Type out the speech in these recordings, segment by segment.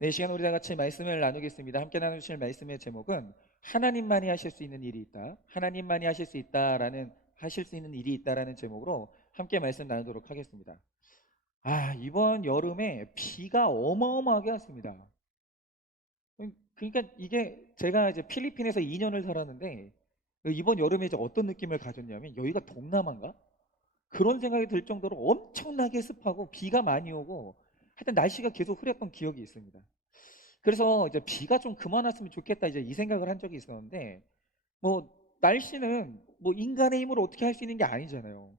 네, 이 시간 우리 다 같이 말씀을 나누겠습니다. 함께 나누실 말씀의 제목은 하나님만이 하실 수 있는 일이 있다. 하나님만이 하실 수 있는 일이 있다라는 제목으로 함께 말씀 나누도록 하겠습니다. 이번 여름에 비가 어마어마하게 왔습니다. 그러니까 이게 제가 이제 필리핀에서 2년을 살았는데 이번 여름에 이제 어떤 느낌을 가졌냐면 여기가 동남아인가? 그런 생각이 들 정도로 엄청나게 습하고 비가 많이 오고 하여튼 날씨가 계속 흐렸던 기억이 있습니다. 그래서 이제 비가 좀 그만 왔으면 좋겠다 이제 이 생각을 한 적이 있었는데 뭐 날씨는 뭐 인간의 힘으로 어떻게 할 수 있는 게 아니잖아요.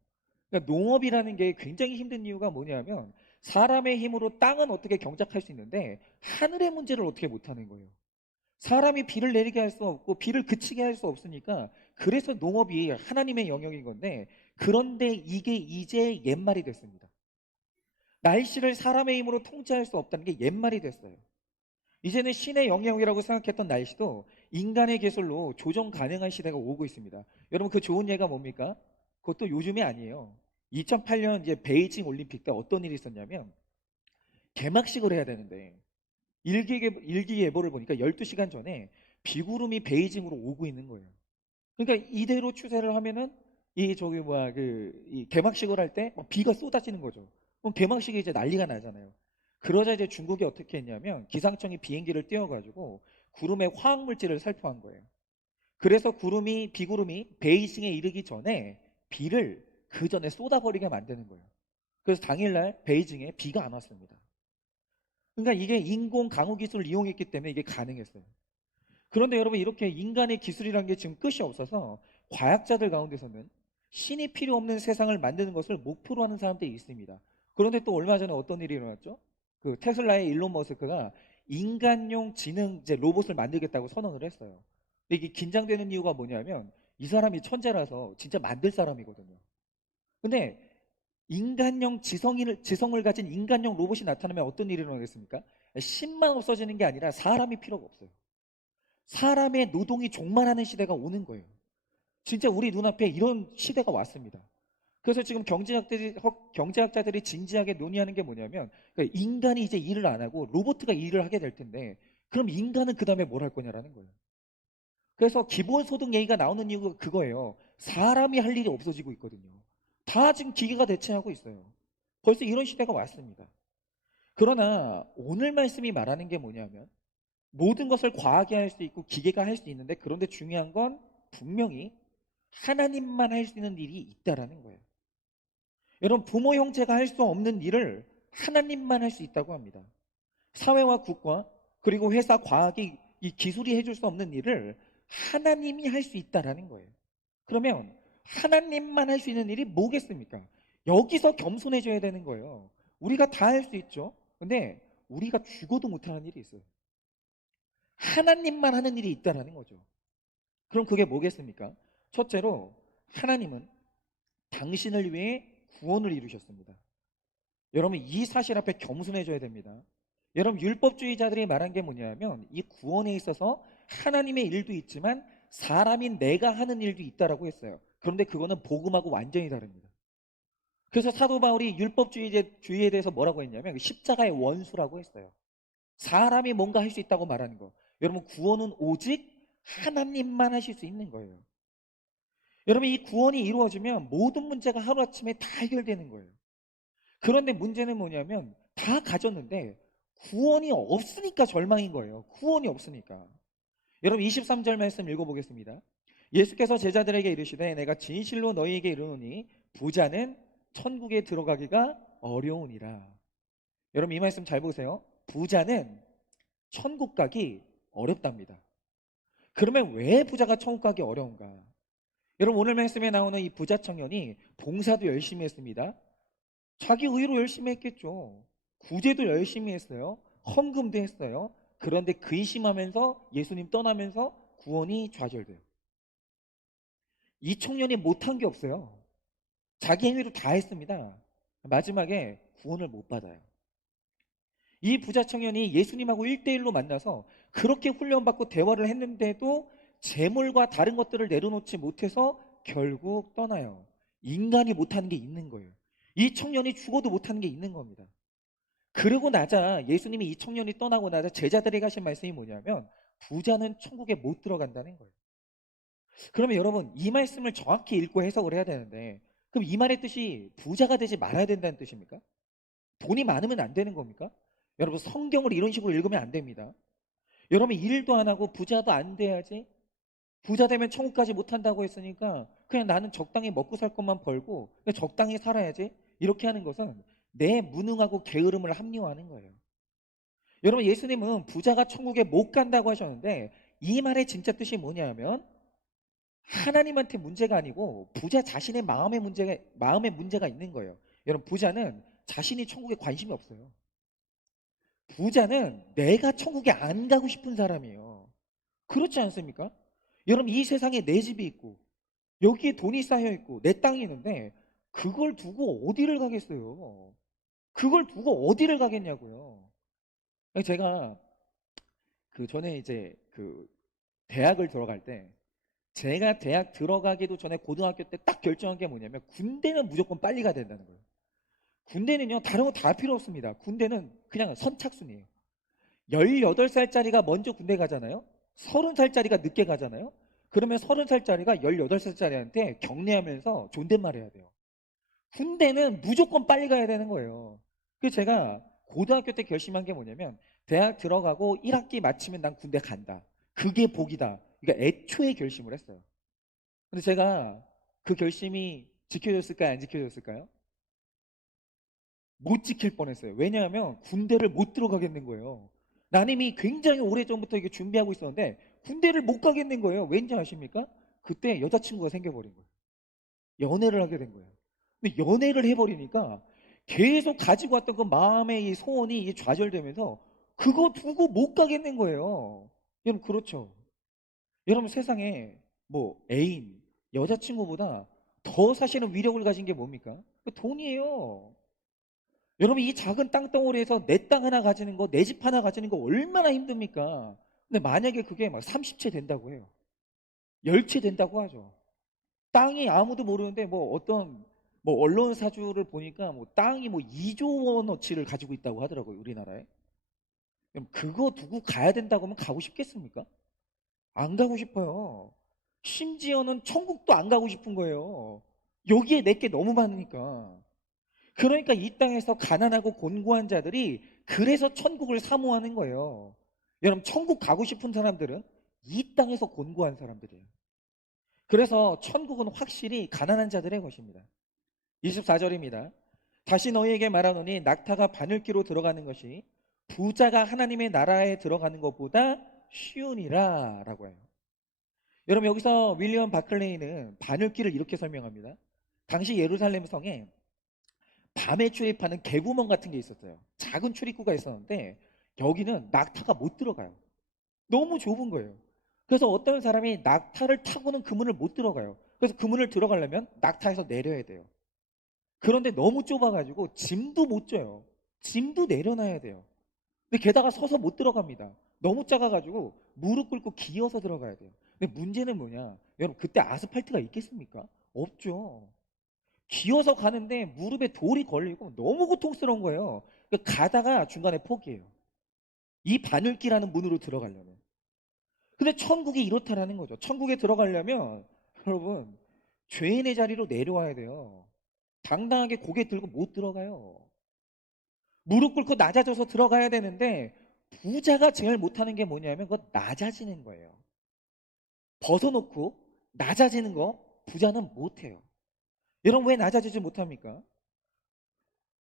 그러니까 농업이라는 게 굉장히 힘든 이유가 뭐냐면 사람의 힘으로 땅은 어떻게 경작할 수 있는데 하늘의 문제를 어떻게 못하는 거예요. 사람이 비를 내리게 할 수 없고 비를 그치게 할 수 없으니까 그래서 농업이 하나님의 영역인 건데 그런데 이게 이제 옛말이 됐습니다. 날씨를 사람의 힘으로 통제할 수 없다는 게 옛말이 됐어요. 이제는 신의 영역이라고 생각했던 날씨도 인간의 기술로 조정 가능한 시대가 오고 있습니다. 여러분 그 좋은 예가 뭡니까? 그것도 요즘이 아니에요. 2008년 이제 베이징 올림픽 때 어떤 일이 있었냐면 개막식을 해야 되는데 일기예보를 보니까 12시간 전에 비구름이 베이징으로 오고 있는 거예요. 그러니까 이대로 추세를 하면은 이 개막식을 할 때 비가 쏟아지는 거죠. 그럼 개막식이 이제 난리가 나잖아요. 그러자 이제 중국이 어떻게 했냐면 기상청이 비행기를 띄워가지고 구름의 화학 물질을 살포한 거예요. 그래서 비구름이 베이징에 이르기 전에 비를 그 전에 쏟아버리게 만드는 거예요. 그래서 당일날 베이징에 비가 안 왔습니다. 그러니까 이게 인공 강우 기술을 이용했기 때문에 이게 가능했어요. 그런데 여러분 이렇게 인간의 기술이라는 게 지금 끝이 없어서 과학자들 가운데서는 신이 필요 없는 세상을 만드는 것을 목표로 하는 사람들이 있습니다. 그런데 또 얼마 전에 어떤 일이 일어났죠? 그 테슬라의 일론 머스크가 인간용 지능 이제 로봇을 만들겠다고 선언을 했어요. 근데 이게 긴장되는 이유가 뭐냐면 이 사람이 천재라서 진짜 만들 사람이거든요. 근데 지성을 가진 인간용 로봇이 나타나면 어떤 일이 일어나겠습니까? 신만 없어지는 게 아니라 사람이 필요가 없어요. 사람의 노동이 종말하는 시대가 오는 거예요. 진짜 우리 눈앞에 이런 시대가 왔습니다. 그래서 지금 경제학자들이 진지하게 논의하는 게 뭐냐면 그러니까 인간이 이제 일을 안 하고 로봇가 일을 하게 될 텐데 그럼 인간은 그 다음에 뭘 할 거냐라는 거예요. 그래서 기본소득 얘기가 나오는 이유가 그거예요. 사람이 할 일이 없어지고 있거든요. 다 지금 기계가 대체하고 있어요. 벌써 이런 시대가 왔습니다. 그러나 오늘 말씀이 말하는 게 뭐냐면 모든 것을 과하게 할 수 있고 기계가 할 수 있는데 그런데 중요한 건 분명히 하나님만 할 수 있는 일이 있다라는 거예요. 여러분 부모 형제가 할 수 없는 일을 하나님만 할 수 있다고 합니다. 사회와 국가 그리고 회사 과학이 이 기술이 해줄 수 없는 일을 하나님이 할 수 있다라는 거예요. 그러면 하나님만 할 수 있는 일이 뭐겠습니까? 여기서 겸손해져야 되는 거예요. 우리가 다 할 수 있죠. 근데 우리가 죽어도 못하는 일이 있어요. 하나님만 하는 일이 있다라는 거죠. 그럼 그게 뭐겠습니까? 첫째로 하나님은 당신을 위해 구원을 이루셨습니다. 여러분 이 사실 앞에 겸손해져야 됩니다. 여러분 율법주의자들이 말한 게 뭐냐면 이 구원에 있어서 하나님의 일도 있지만 사람인 내가 하는 일도 있다라고 했어요. 그런데 그거는 복음하고 완전히 다릅니다. 그래서 사도 바울이 율법주의에 대해서 뭐라고 했냐면 십자가의 원수라고 했어요. 사람이 뭔가 할 수 있다고 말하는 거. 여러분 구원은 오직 하나님만 하실 수 있는 거예요. 여러분 이 구원이 이루어지면 모든 문제가 하루아침에 다 해결되는 거예요. 그런데 문제는 뭐냐면 다 가졌는데 구원이 없으니까 절망인 거예요. 구원이 없으니까. 여러분 23절 말씀 읽어보겠습니다. 예수께서 제자들에게 이르시되 내가 진실로 너희에게 이르노니 부자는 천국에 들어가기가 어려우니라. 여러분 이 말씀 잘 보세요. 부자는 천국 가기 어렵답니다. 그러면 왜 부자가 천국 가기 어려운가? 여러분 오늘 말씀에 나오는 이 부자 청년이 봉사도 열심히 했습니다. 자기 의로 열심히 했겠죠. 구제도 열심히 했어요. 헌금도 했어요. 그런데 근심하면서 예수님 떠나면서 구원이 좌절돼요. 이 청년이 못한 게 없어요. 자기 행위로 다 했습니다. 마지막에 구원을 못 받아요. 이 부자 청년이 예수님하고 1대1로 만나서 그렇게 훈련받고 대화를 했는데도 재물과 다른 것들을 내려놓지 못해서 결국 떠나요. 인간이 못하는 게 있는 거예요. 이 청년이 죽어도 못하는 게 있는 겁니다. 그러고 나자 예수님이 이 청년이 떠나고 나자 제자들에게 하신 말씀이 뭐냐면 부자는 천국에 못 들어간다는 거예요. 그러면 여러분 이 말씀을 정확히 읽고 해석을 해야 되는데 그럼 이 말의 뜻이 부자가 되지 말아야 된다는 뜻입니까? 돈이 많으면 안 되는 겁니까? 여러분 성경을 이런 식으로 읽으면 안 됩니다. 여러분 일도 안 하고 부자도 안 돼야지 부자 되면 천국까지 못 한다고 했으니까 그냥 나는 적당히 먹고 살 것만 벌고 그냥 적당히 살아야지 이렇게 하는 것은 내 무능하고 게으름을 합리화하는 거예요. 여러분 예수님은 부자가 천국에 못 간다고 하셨는데 이 말의 진짜 뜻이 뭐냐면 하나님한테 문제가 아니고 부자 자신의 마음의 문제가 있는 거예요. 여러분 부자는 자신이 천국에 관심이 없어요. 부자는 내가 천국에 안 가고 싶은 사람이에요. 그렇지 않습니까? 여러분 이 세상에 내 집이 있고 여기에 돈이 쌓여 있고 내 땅이 있는데 그걸 두고 어디를 가겠어요? 그걸 두고 어디를 가겠냐고요. 제가 그 전에 이제 그 대학을 들어갈 때 제가 대학 들어가기도 전에 고등학교 때 딱 결정한 게 뭐냐면 군대는 무조건 빨리 가야 된다는 거예요. 군대는요 다른 거 다 필요 없습니다. 군대는 그냥 선착순이에요. 18살짜리가 먼저 군대 가잖아요. 30살짜리가 늦게 가잖아요. 그러면 30살짜리가 18살짜리한테 격려하면서 존댓말 해야 돼요. 군대는 무조건 빨리 가야 되는 거예요. 그래서 제가 고등학교 때 결심한 게 뭐냐면 대학 들어가고 1학기 마치면 난 군대 간다. 그게 복이다. 그러니까 애초에 결심을 했어요. 근데 제가 그 결심이 지켜졌을까요? 안 지켜졌을까요? 못 지킬 뻔했어요. 왜냐하면 군대를 못 들어가겠는 거예요. 난 이미 굉장히 오래전부터 이게 준비하고 있었는데 군대를 못 가겠는 거예요. 왠지 아십니까? 그때 여자친구가 생겨버린 거예요. 연애를 하게 된 거예요. 근데 연애를 해버리니까 계속 가지고 왔던 그 마음의 이 소원이 좌절되면서 그거 두고 못 가겠는 거예요. 여러분 그렇죠. 여러분 세상에 뭐 애인, 여자친구보다 더 사실은 위력을 가진 게 뭡니까? 그 돈이에요. 여러분 이 작은 땅덩어리에서 내 땅 하나 가지는 거, 내 집 하나 가지는 거 얼마나 힘듭니까? 근데 만약에 그게 막 30채 된다고 해요. 10채 된다고 하죠. 땅이 아무도 모르는데 뭐 어떤 뭐 언론 사주를 보니까 뭐 땅이 뭐 2조 원어치를 가지고 있다고 하더라고요, 우리나라에. 그럼 그거 두고 가야 된다고 하면 가고 싶겠습니까? 안 가고 싶어요. 심지어는 천국도 안 가고 싶은 거예요. 여기에 내 게 너무 많으니까. 그러니까 이 땅에서 가난하고 곤고한 자들이 그래서 천국을 사모하는 거예요. 여러분, 천국 가고 싶은 사람들은 이 땅에서 곤고한 사람들이에요. 그래서 천국은 확실히 가난한 자들의 것입니다. 24절입니다. 다시 너희에게 말하노니 낙타가 바늘귀로 들어가는 것이 부자가 하나님의 나라에 들어가는 것보다 쉬우니라 라고 해요. 여러분 여기서 윌리엄 바클레이는 바늘귀를 이렇게 설명합니다. 당시 예루살렘 성에 밤에 출입하는 개구멍 같은 게 있었어요. 작은 출입구가 있었는데 여기는 낙타가 못 들어가요. 너무 좁은 거예요. 그래서 어떤 사람이 낙타를 타고는 그 문을 못 들어가요. 그래서 그 문을 들어가려면 낙타에서 내려야 돼요. 그런데 너무 좁아가지고 짐도 못 져요. 짐도 내려놔야 돼요. 근데 게다가 서서 못 들어갑니다. 너무 작아가지고 무릎 꿇고 기어서 들어가야 돼요. 근데 문제는 뭐냐? 여러분 그때 아스팔트가 있겠습니까? 없죠. 기어서 가는데 무릎에 돌이 걸리고 너무 고통스러운 거예요. 가다가 중간에 포기해요. 이 바늘길하는 문으로 들어가려면. 근데 천국이 이렇다라는 거죠. 천국에 들어가려면 여러분 죄인의 자리로 내려와야 돼요. 당당하게 고개 들고 못 들어가요. 무릎 꿇고 낮아져서 들어가야 되는데 부자가 제일 못하는 게 뭐냐면 그거 낮아지는 거예요. 벗어놓고 낮아지는 거 부자는 못해요. 여러분 왜 낮아지지 못합니까?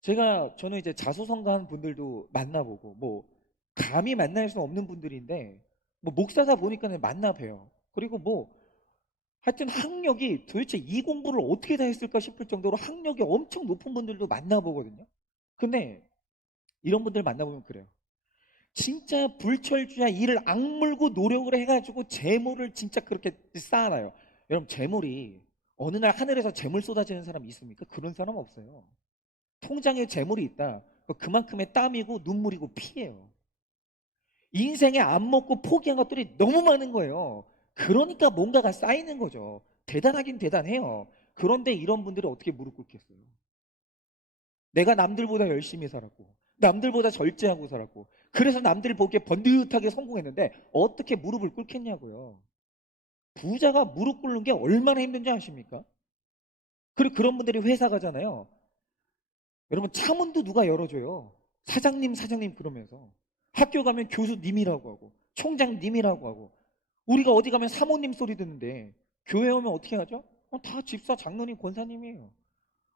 저는 이제 자수성가한 분들도 만나보고 뭐 감히 만날 수 없는 분들인데 뭐 목사다 보니까 만나 봬요. 그리고 뭐 하여튼 학력이 도대체 이 공부를 어떻게 다 했을까 싶을 정도로 학력이 엄청 높은 분들도 만나보거든요. 근데 이런 분들 만나보면 그래요. 진짜 불철주야 일을 악물고 노력을 해가지고 재물을 진짜 그렇게 쌓아놔요. 여러분 재물이 어느 날 하늘에서 재물 쏟아지는 사람 있습니까? 그런 사람 없어요. 통장에 재물이 있다. 그만큼의 땀이고 눈물이고 피예요. 인생에 안 먹고 포기한 것들이 너무 많은 거예요. 그러니까 뭔가가 쌓이는 거죠. 대단하긴 대단해요. 그런데 이런 분들이 어떻게 무릎 꿇겠어요? 내가 남들보다 열심히 살았고 남들보다 절제하고 살았고, 그래서 남들 보기에 번듯하게 성공했는데 어떻게 무릎을 꿇겠냐고요. 부자가 무릎 꿇는 게 얼마나 힘든지 아십니까? 그리고 그런 분들이 회사 가잖아요. 여러분, 차문도 누가 열어줘요? 사장님, 사장님 그러면서. 학교 가면 교수님이라고 하고, 총장님이라고 하고, 우리가 어디 가면 사모님 소리 듣는데, 교회 오면 어떻게 하죠? 다 집사, 장로님, 권사님이에요.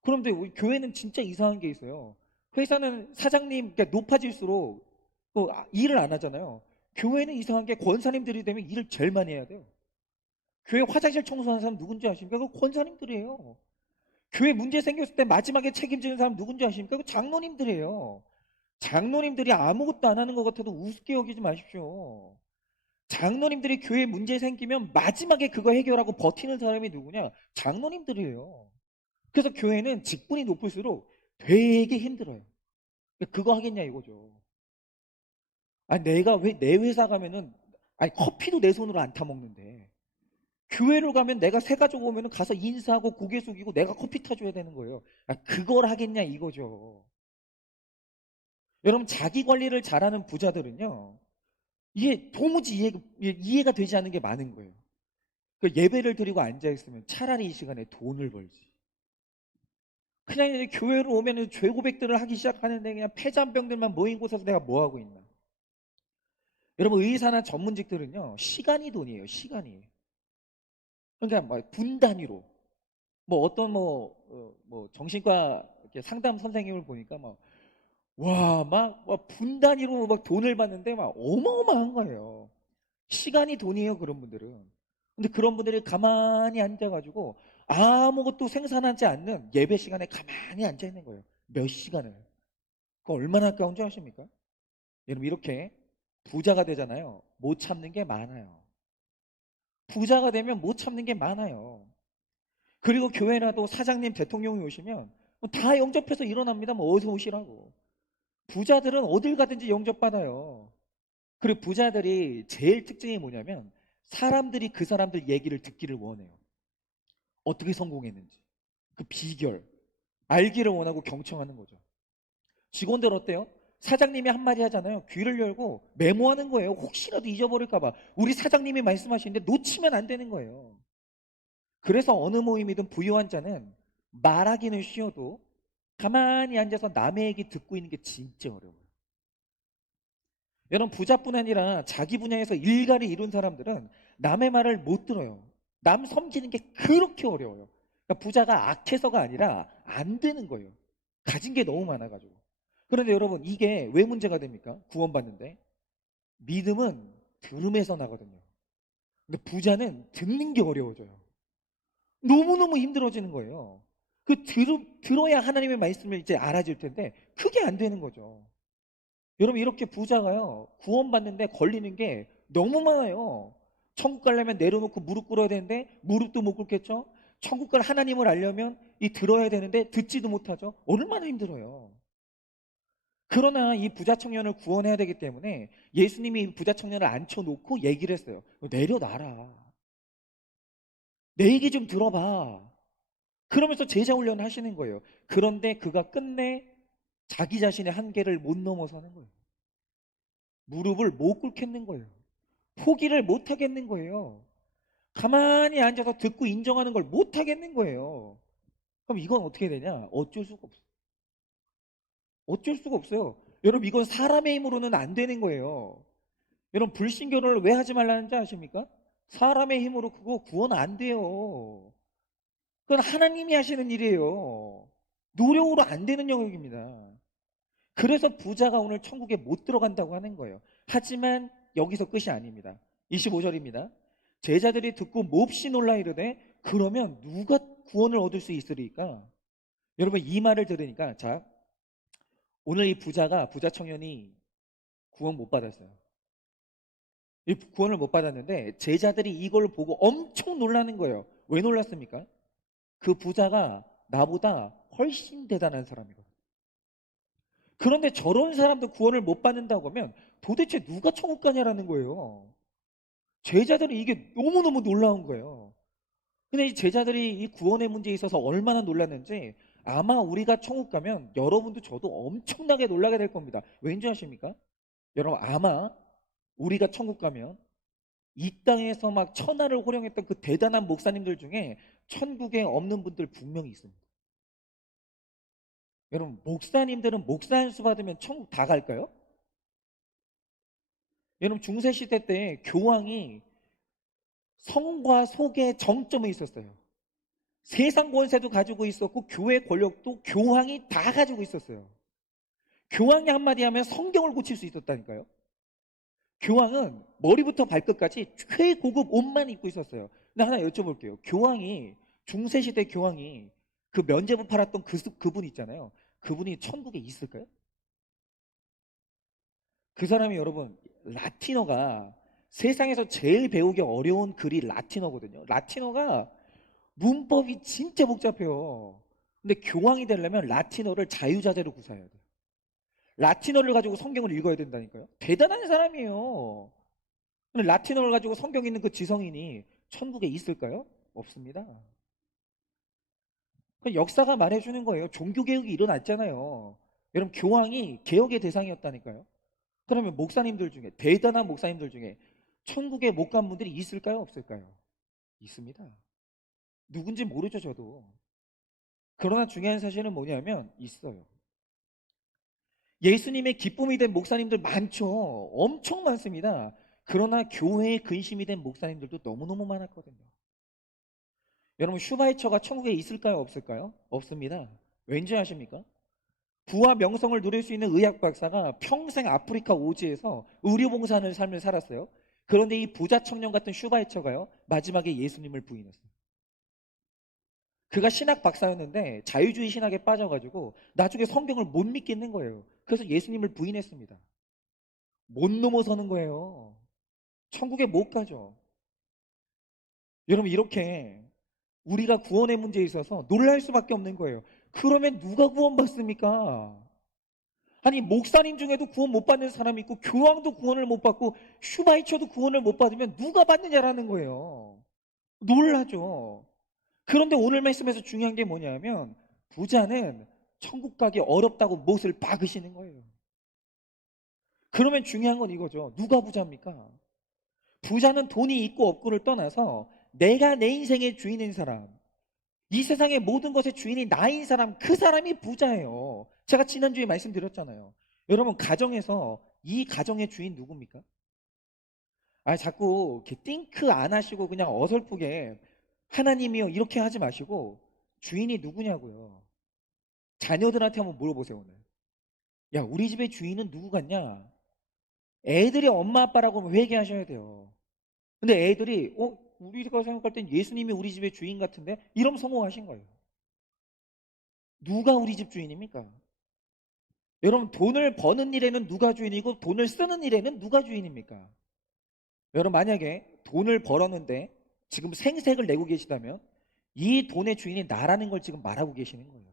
그런데 우리 교회는 진짜 이상한 게 있어요. 회사는 사장님, 그러니까 높아질수록 또 일을 안 하잖아요. 교회는 이상한 게 권사님들이 되면 일을 제일 많이 해야 돼요. 교회 화장실 청소하는 사람 누군지 아십니까? 그 권사님들이에요. 교회 문제 생겼을 때 마지막에 책임지는 사람 누군지 아십니까? 그 장로님들이에요. 장로님들이 아무것도 안 하는 것 같아도 우습게 여기지 마십시오. 장로님들이 교회 문제 생기면 마지막에 그거 해결하고 버티는 사람이 누구냐? 장로님들이에요. 그래서 교회는 직분이 높을수록 되게 힘들어요. 그거 하겠냐 이거죠. 아니, 내가 왜 내 회사 가면은, 아니, 커피도 내 손으로 안 타먹는데, 교회를 가면 내가 새 가지고 오면은 가서 인사하고 고개 숙이고 내가 커피 타줘야 되는 거예요. 그걸 하겠냐 이거죠. 여러분, 자기 관리를 잘하는 부자들은요, 이게 도무지 이해가 되지 않는 게 많은 거예요. 그 예배를 드리고 앉아있으면 차라리 이 시간에 돈을 벌지. 그냥 이제 교회로 오면은 죄 고백들을 하기 시작하는데 그냥 폐잔병들만 모인 곳에서 내가 뭐 하고 있나. 여러분, 의사나 전문직들은요, 시간이 돈이에요, 시간이. 그러니까 막 분 단위로. 뭐 어떤 뭐 정신과 이렇게 상담 선생님을 보니까 막, 와, 막 분 단위로 막 돈을 받는데 막 어마어마한 거예요. 시간이 돈이에요, 그런 분들은. 근데 그런 분들이 가만히 앉아가지고 아무것도 생산하지 않는 예배 시간에 가만히 앉아 있는 거예요. 몇 시간을. 그거 얼마나 아까운지 아십니까? 여러분, 이렇게 부자가 되잖아요. 못 참는 게 많아요. 부자가 되면 못 참는 게 많아요. 그리고 교회라도 사장님, 대통령이 오시면 뭐다 영접해서 일어납니다. 뭐 어서 오시라고. 부자들은 어딜 가든지 영접받아요. 그리고 부자들이 제일 특징이 뭐냐면 사람들이 그 사람들 얘기를 듣기를 원해요. 어떻게 성공했는지. 그 비결. 알기를 원하고 경청하는 거죠. 직원들 어때요? 사장님이 한마디 하잖아요. 귀를 열고 메모하는 거예요. 혹시라도 잊어버릴까봐. 우리 사장님이 말씀하시는데 놓치면 안 되는 거예요. 그래서 어느 모임이든 부유한 자는 말하기는 쉬워도 가만히 앉아서 남의 얘기 듣고 있는 게 진짜 어려워요. 여러분, 부자뿐 아니라 자기 분야에서 일가를 이룬 사람들은 남의 말을 못 들어요. 남 섬기는 게 그렇게 어려워요. 그러니까 부자가 악해서가 아니라 안 되는 거예요. 가진 게 너무 많아가지고. 그런데 여러분, 이게 왜 문제가 됩니까? 구원받는데. 믿음은 들음에서 나거든요. 근데 부자는 듣는 게 어려워져요. 너무너무 힘들어지는 거예요. 들어야 하나님의 말씀을 이제 알아질 텐데, 그게 안 되는 거죠. 여러분, 이렇게 부자가요, 구원받는데 걸리는 게 너무 많아요. 천국 가려면 내려놓고 무릎 꿇어야 되는데, 무릎도 못 꿇겠죠? 천국 갈 하나님을 알려면 들어야 되는데, 듣지도 못하죠? 얼마나 힘들어요. 그러나 이 부자 청년을 구원해야 되기 때문에 예수님이 이 부자 청년을 앉혀놓고 얘기를 했어요. 내려놔라. 내 얘기 좀 들어봐. 그러면서 제자 훈련을 하시는 거예요. 그런데 그가 끝내 자기 자신의 한계를 못 넘어서는 거예요. 무릎을 못 꿇겠는 거예요. 포기를 못 하겠는 거예요. 가만히 앉아서 듣고 인정하는 걸 못 하겠는 거예요. 그럼 이건 어떻게 되냐? 어쩔 수가 없어요. 어쩔 수가 없어요. 여러분, 이건 사람의 힘으로는 안 되는 거예요. 여러분, 불신결혼을 왜 하지 말라는지 아십니까? 사람의 힘으로 그거 구원 안 돼요. 그건 하나님이 하시는 일이에요. 노력으로 안 되는 영역입니다. 그래서 부자가 오늘 천국에 못 들어간다고 하는 거예요. 하지만 여기서 끝이 아닙니다. 25절입니다. 제자들이 듣고 몹시 놀라 이르되 그러면 누가 구원을 얻을 수 있으리까? 여러분, 이 말을 들으니까, 자, 오늘 이 부자 청년이 구원 못 받았어요. 이 구원을 못 받았는데 제자들이 이걸 보고 엄청 놀라는 거예요. 왜 놀랐습니까? 그 부자가 나보다 훨씬 대단한 사람이거든요. 그런데 저런 사람도 구원을 못 받는다고 하면 도대체 누가 천국 가냐라는 거예요. 제자들은 이게 너무너무 놀라운 거예요. 근데 이 제자들이 이 구원의 문제에 있어서 얼마나 놀랐는지 아마 우리가 천국 가면 여러분도 저도 엄청나게 놀라게 될 겁니다. 왠지 아십니까? 여러분, 아마 우리가 천국 가면 이 땅에서 막 천하를 호령했던 그 대단한 목사님들 중에 천국에 없는 분들 분명히 있습니다. 여러분, 목사님들은 목사 안수 받으면 천국 다 갈까요? 여러분, 중세시대 때 교황이 성과 속의 정점에 있었어요. 세상 권세도 가지고 있었고 교회 권력도 교황이 다 가지고 있었어요. 교황이 한마디 하면 성경을 고칠 수 있었다니까요. 교황은 머리부터 발끝까지 최고급 옷만 입고 있었어요. 근데 하나 여쭤볼게요. 중세시대 교황이 그 면제부 팔았던 그분 있잖아요. 그분이 천국에 있을까요? 그 사람이 여러분, 라틴어가 세상에서 제일 배우기 어려운 글이 라틴어거든요. 라틴어가 문법이 진짜 복잡해요. 근데 교황이 되려면 라틴어를 자유자재로 구사해야 돼요. 라틴어를 가지고 성경을 읽어야 된다니까요. 대단한 사람이에요. 근데 라틴어를 가지고 성경 읽는 그 지성인이 천국에 있을까요? 없습니다. 그 역사가 말해주는 거예요. 종교개혁이 일어났잖아요. 여러분, 교황이 개혁의 대상이었다니까요. 그러면 목사님들 중에, 대단한 목사님들 중에 천국에 못 간 분들이 있을까요? 없을까요? 있습니다. 누군지 모르죠, 저도. 그러나 중요한 사실은 뭐냐면 있어요. 예수님의 기쁨이 된 목사님들 많죠. 엄청 많습니다. 그러나 교회의 근심이 된 목사님들도 너무너무 많았거든요. 여러분, 슈바이처가 천국에 있을까요? 없을까요? 없습니다. 왠지 아십니까? 부와 명성을 누릴 수 있는 의학 박사가 평생 아프리카 오지에서 의료봉사하는 삶을 살았어요. 그런데 이 부자 청년 같은 슈바이처가요, 마지막에 예수님을 부인했어요. 그가 신학 박사였는데 자유주의 신학에 빠져가지고 나중에 성경을 못 믿겠는 거예요. 그래서 예수님을 부인했습니다. 못 넘어서는 거예요. 천국에 못 가죠. 여러분, 이렇게 우리가 구원의 문제에 있어서 놀랄 수밖에 없는 거예요. 그러면 누가 구원받습니까? 아니, 목사님 중에도 구원 못 받는 사람이 있고 교황도 구원을 못 받고 슈바이처도 구원을 못 받으면 누가 받느냐라는 거예요. 놀라죠. 그런데 오늘 말씀에서 중요한 게 뭐냐면 부자는 천국 가기 어렵다고 못을 박으시는 거예요. 그러면 중요한 건 이거죠. 누가 부자입니까? 부자는 돈이 있고 없고를 떠나서 내가 내 인생의 주인인 사람, 이 세상의 모든 것의 주인이 나인 사람, 그 사람이 부자예요. 제가 지난주에 말씀드렸잖아요. 여러분, 가정에서 이 가정의 주인 누굽니까? 자꾸 이렇게 띵크 안 하시고 그냥 어설프게 하나님이요 이렇게 하지 마시고 주인이 누구냐고요. 자녀들한테 한번 물어보세요, 오늘. 야, 우리 집의 주인은 누구 같냐? 애들이 엄마 아빠라고 회개하셔야 돼요. 근데 애들이 우리가 생각할 땐 예수님이 우리 집의 주인 같은데 이러면 성공하신 거예요. 누가 우리 집 주인입니까? 여러분, 돈을 버는 일에는 누가 주인이고 돈을 쓰는 일에는 누가 주인입니까? 여러분, 만약에 돈을 벌었는데 지금 생색을 내고 계시다면 이 돈의 주인이 나라는 걸 지금 말하고 계시는 거예요.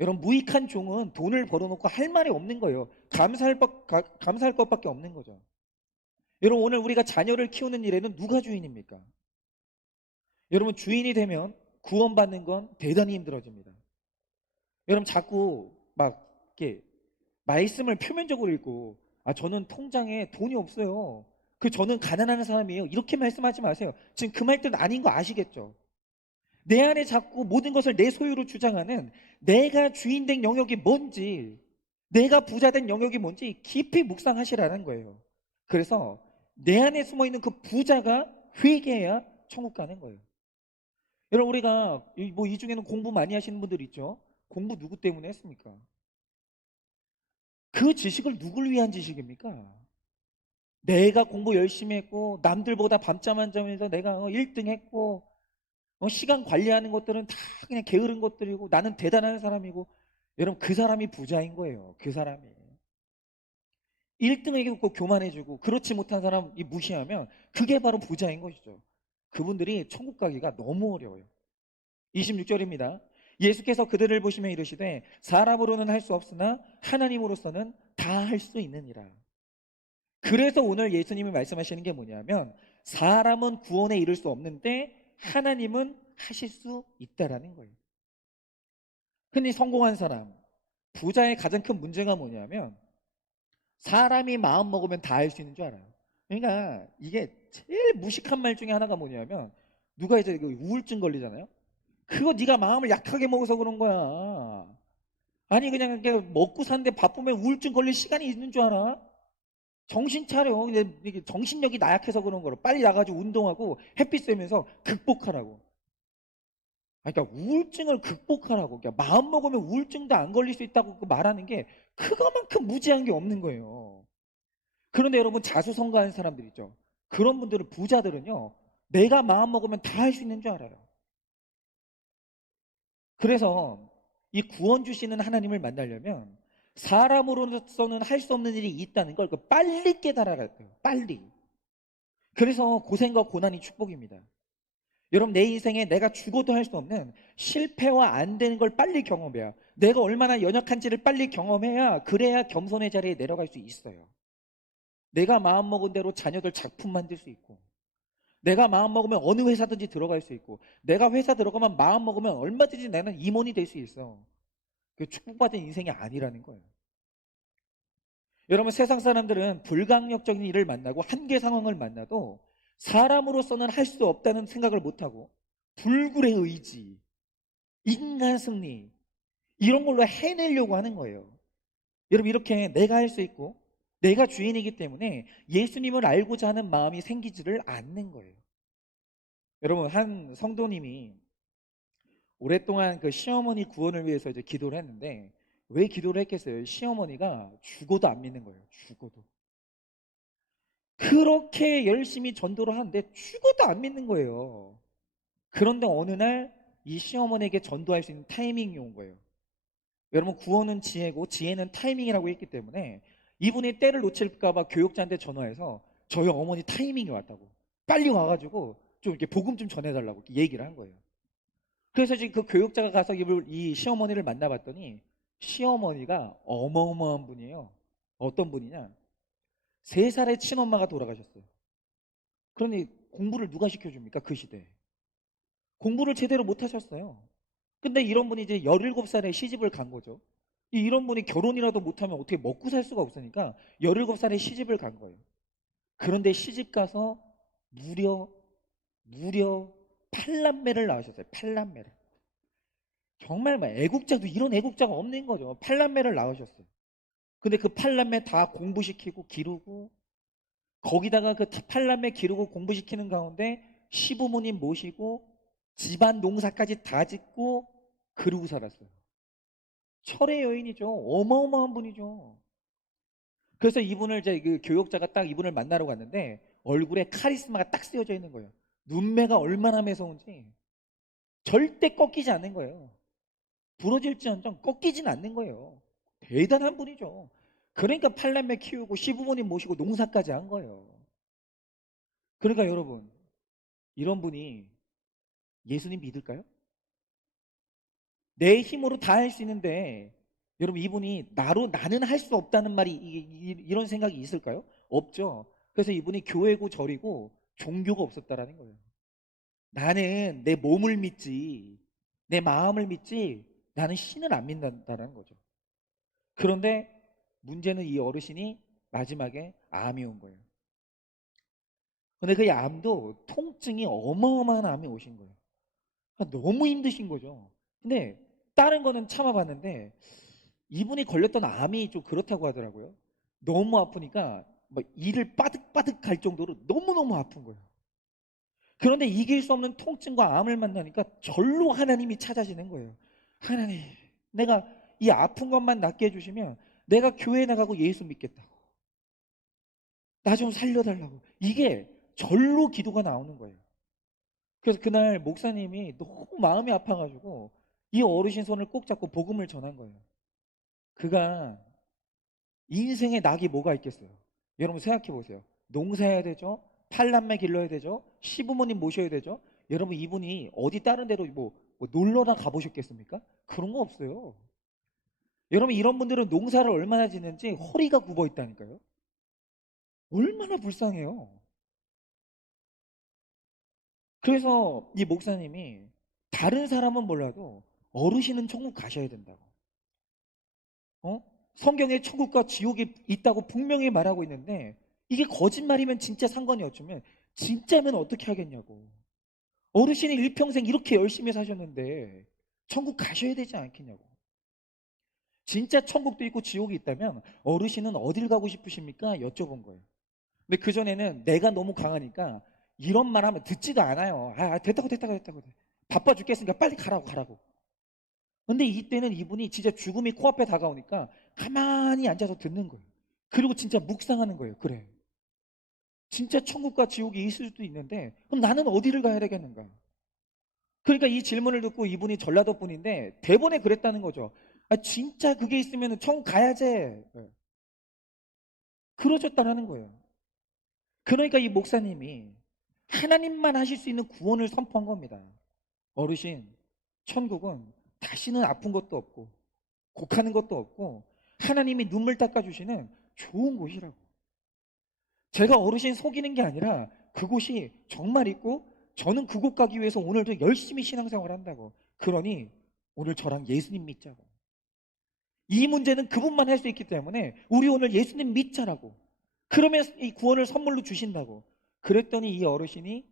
여러분, 무익한 종은 돈을 벌어놓고 할 말이 없는 거예요. 감사할 것밖에 없는 거죠. 여러분, 오늘 우리가 자녀를 키우는 일에는 누가 주인입니까? 여러분, 주인이 되면 구원받는 건 대단히 힘들어집니다. 여러분, 자꾸 막 이렇게 말씀을 표면적으로 읽고 저는 통장에 돈이 없어요. 저는 가난한 사람이에요. 이렇게 말씀하지 마세요. 지금 그 말뜻 아닌 거 아시겠죠? 내 안에 자꾸 모든 것을 내 소유로 주장하는 내가 주인 된 영역이 뭔지, 내가 부자 된 영역이 뭔지 깊이 묵상하시라는 거예요. 그래서 내 안에 숨어 있는 그 부자가 회개해야 천국 가는 거예요. 여러분, 우리가 이 중에는 공부 많이 하시는 분들 있죠? 공부 누구 때문에 했습니까? 그 지식을 누굴 위한 지식입니까? 내가 공부 열심히 했고 남들보다 밤잠 안 자면서 내가 1등 했고 시간 관리하는 것들은 다 그냥 게으른 것들이고 나는 대단한 사람이고, 여러분, 그 사람이 부자인 거예요. 그 사람이 1등에게 교만해주고 그렇지 못한 사람이 무시하면 그게 바로 부자인 것이죠. 그분들이 천국 가기가 너무 어려워요. 26절입니다. 예수께서 그들을 보시며 이르시되 사람으로는 할 수 없으나 하나님으로서는 다 할 수 있느니라. 그래서 오늘 예수님이 말씀하시는 게 뭐냐면 사람은 구원에 이를 수 없는데 하나님은 하실 수 있다라는 거예요. 흔히 성공한 사람, 부자의 가장 큰 문제가 뭐냐면 사람이 마음 먹으면 다 할 수 있는 줄 알아요. 그러니까 이게 제일 무식한 말 중에 하나가 뭐냐면 누가 이제 그 우울증 걸리잖아요. 그거 네가 마음을 약하게 먹어서 그런 거야. 아니 그냥 이렇게 먹고 사는데 바쁘면 우울증 걸릴 시간이 있는 줄 알아? 정신 차려. 근데 이게 정신력이 나약해서 그런 거로 빨리 나가지고 운동하고 햇빛 쐬면서 극복하라고. 아니, 그러니까 우울증을 극복하라고. 그러니까 마음 먹으면 우울증도 안 걸릴 수 있다고 그 말하는 게 그거만큼 무지한 게 없는 거예요. 그런데 여러분 자수성가한 사람들 있죠. 그런 분들은 부자들은요. 내가 마음 먹으면 다 할 수 있는 줄 알아요. 그래서 이 구원 주시는 하나님을 만나려면 사람으로서는 할 수 없는 일이 있다는 걸 빨리 깨달아야 돼요. 빨리. 그래서 고생과 고난이 축복입니다. 여러분 내 인생에 내가 죽어도 할 수 없는 실패와 안 되는 걸 빨리 경험해야 내가 얼마나 연약한지를 빨리 경험해야 그래야 겸손의 자리에 내려갈 수 있어요. 내가 마음먹은 대로 자녀들 작품 만들 수 있고 내가 마음먹으면 어느 회사든지 들어갈 수 있고 내가 회사 들어가면 마음먹으면 얼마든지 나는 임원이 될 수 있어. 그 축복받은 인생이 아니라는 거예요. 여러분 세상 사람들은 불강력적인 일을 만나고 한계 상황을 만나도 사람으로서는 할 수 없다는 생각을 못하고 불굴의 의지, 인간 승리 이런 걸로 해내려고 하는 거예요. 여러분 이렇게 내가 할 수 있고 내가 주인이기 때문에 예수님을 알고자 하는 마음이 생기지를 않는 거예요. 여러분 한 성도님이 오랫동안 그 시어머니 구원을 위해서 이제 기도를 했는데 왜 기도를 했겠어요? 시어머니가 죽어도 안 믿는 거예요. 죽어도. 그렇게 열심히 전도를 하는데 죽어도 안 믿는 거예요. 그런데 어느 날 이 시어머니에게 전도할 수 있는 타이밍이 온 거예요. 여러분 구원은 지혜고 지혜는 타이밍이라고 했기 때문에 이분이 때를 놓칠까봐 교육자한테 전화해서 저희 어머니 타이밍이 왔다고 빨리 와가지고 좀 이렇게 복음 좀 전해달라고 이렇게 얘기를 한 거예요. 그래서 지금 그 교육자가 가서 이 시어머니를 만나봤더니 시어머니가 어마어마한 분이에요. 어떤 분이냐? 3살의 친엄마가 돌아가셨어요. 그러니 공부를 누가 시켜줍니까? 그 시대에. 공부를 제대로 못 하셨어요. 근데 이런 분이 이제 17살에 시집을 간 거죠. 이런 분이 결혼이라도 못하면 어떻게 먹고 살 수가 없으니까 17살에 시집을 간 거예요. 그런데 시집 가서 무려, 무려 8남매를 낳으셨어요. 8남매를. 정말 막 애국자도 이런 애국자가 없는 거죠. 8남매를 낳으셨어요. 근데 그 8남매 다 공부시키고 기르고 거기다가 그 8남매 기르고 공부시키는 가운데 시부모님 모시고 집안 농사까지 다 짓고 그러고 살았어요. 철의 여인이죠. 어마어마한 분이죠. 그래서 이분을 이제 그 교역자가 딱 이분을 만나러 갔는데 얼굴에 카리스마가 딱 쓰여져 있는 거예요. 눈매가 얼마나 매서운지 절대 꺾이지 않는 거예요. 부러질지언정 꺾이진 않는 거예요. 대단한 분이죠. 그러니까 팔남매 키우고 시부모님 모시고 농사까지 한 거예요. 그러니까 여러분 이런 분이 예수님 믿을까요? 내 힘으로 다 할 수 있는데 여러분 이분이 나는 할 수 없다는 말이 이런 생각이 있을까요? 없죠. 그래서 이분이 교회고 절이고 종교가 없었다라는 거예요. 나는 내 몸을 믿지 내 마음을 믿지 나는 신을 안 믿는다라는 거죠. 그런데 문제는 이 어르신이 마지막에 암이 온 거예요. 근데 그 암도 통증이 어마어마한 암이 오신 거예요. 그러니까 너무 힘드신 거죠. 근데 다른 거는 참아봤는데 이분이 걸렸던 암이 좀 그렇다고 하더라고요. 너무 아프니까 막 이를 빠득빠득 갈 정도로 너무너무 아픈 거예요. 그런데 이길 수 없는 통증과 암을 만나니까 절로 하나님이 찾아지는 거예요. 하나님, 내가 이 아픈 것만 낫게 해주시면 내가 교회 나가고 예수 믿겠다고. 나 좀 살려달라고. 이게 절로 기도가 나오는 거예요. 그래서 그날 목사님이 너무 마음이 아파가지고 이 어르신 손을 꼭 잡고 복음을 전한 거예요. 그가 인생에 낙이 뭐가 있겠어요? 여러분 생각해 보세요. 농사해야 되죠. 팔남매 길러야 되죠. 시부모님 모셔야 되죠. 여러분 이분이 어디 다른 데로 뭐 놀러나 가보셨겠습니까? 그런 거 없어요. 여러분 이런 분들은 농사를 얼마나 짓는지 허리가 굽어 있다니까요. 얼마나 불쌍해요. 그래서 이 목사님이 다른 사람은 몰라도 어르신은 천국 가셔야 된다고. 어? 성경에 천국과 지옥이 있다고 분명히 말하고 있는데 이게 거짓말이면 진짜 상관이 없지만 진짜면 어떻게 하겠냐고. 어르신이 일평생 이렇게 열심히 사셨는데 천국 가셔야 되지 않겠냐고. 진짜 천국도 있고 지옥이 있다면 어르신은 어딜 가고 싶으십니까? 여쭤본 거예요. 근데 그전에는 내가 너무 강하니까 이런 말 하면 듣지도 않아요. 됐다고. 바빠 죽겠으니까 빨리 가라고. 근데 이때는 이분이 진짜 죽음이 코앞에 다가오니까 가만히 앉아서 듣는 거예요. 그리고 진짜 묵상하는 거예요. 그래. 진짜 천국과 지옥이 있을 수도 있는데 그럼 나는 어디를 가야 되겠는가? 그러니까 이 질문을 듣고 이분이 전라도 분인데 대본에 그랬다는 거죠. 진짜 그게 있으면 천국 가야지. 네. 그러셨다라는 거예요. 그러니까 이 목사님이 하나님만 하실 수 있는 구원을 선포한 겁니다. 어르신, 천국은 다시는 아픈 것도 없고 곡하는 것도 없고 하나님이 눈물 닦아주시는 좋은 곳이라고. 제가 어르신 속이는 게 아니라 그곳이 정말 있고 저는 그곳 가기 위해서 오늘도 열심히 신앙생활을 한다고. 그러니 오늘 저랑 예수님 믿자고. 이 문제는 그분만 할 수 있기 때문에 우리 오늘 예수님 믿자라고. 그러면 이 구원을 선물로 주신다고. 그랬더니 이 어르신이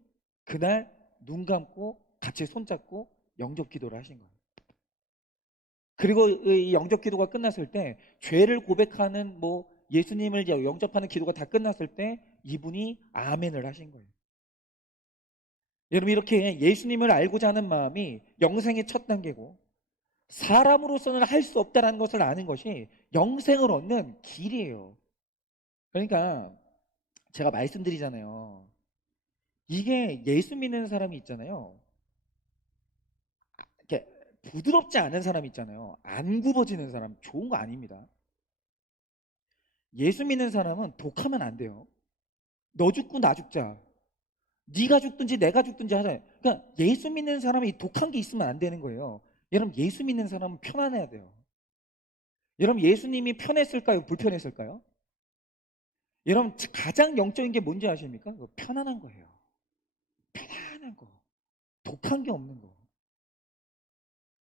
그날 눈 감고 같이 손잡고 영접 기도를 하신 거예요. 그리고 이 영접 기도가 끝났을 때 죄를 고백하는 예수님을 영접하는 기도가 다 끝났을 때 이분이 아멘을 하신 거예요. 여러분 이렇게 예수님을 알고자 하는 마음이 영생의 첫 단계고 사람으로서는 할 수 없다는 것을 아는 것이 영생을 얻는 길이에요. 그러니까 제가 말씀드리잖아요. 이게 예수 믿는 사람이 있잖아요. 이렇게 부드럽지 않은 사람 있잖아요. 안 굽어지는 사람 좋은 거 아닙니다. 예수 믿는 사람은 독하면 안 돼요. 너 죽고 나 죽자. 네가 죽든지 내가 죽든지 하자. 그러니까 예수 믿는 사람이 독한 게 있으면 안 되는 거예요. 여러분 예수 믿는 사람은 편안해야 돼요. 여러분 예수님이 편했을까요? 불편했을까요? 여러분 가장 영적인 게 뭔지 아십니까? 편안한 거예요. 편안한 거. 독한 게 없는 거.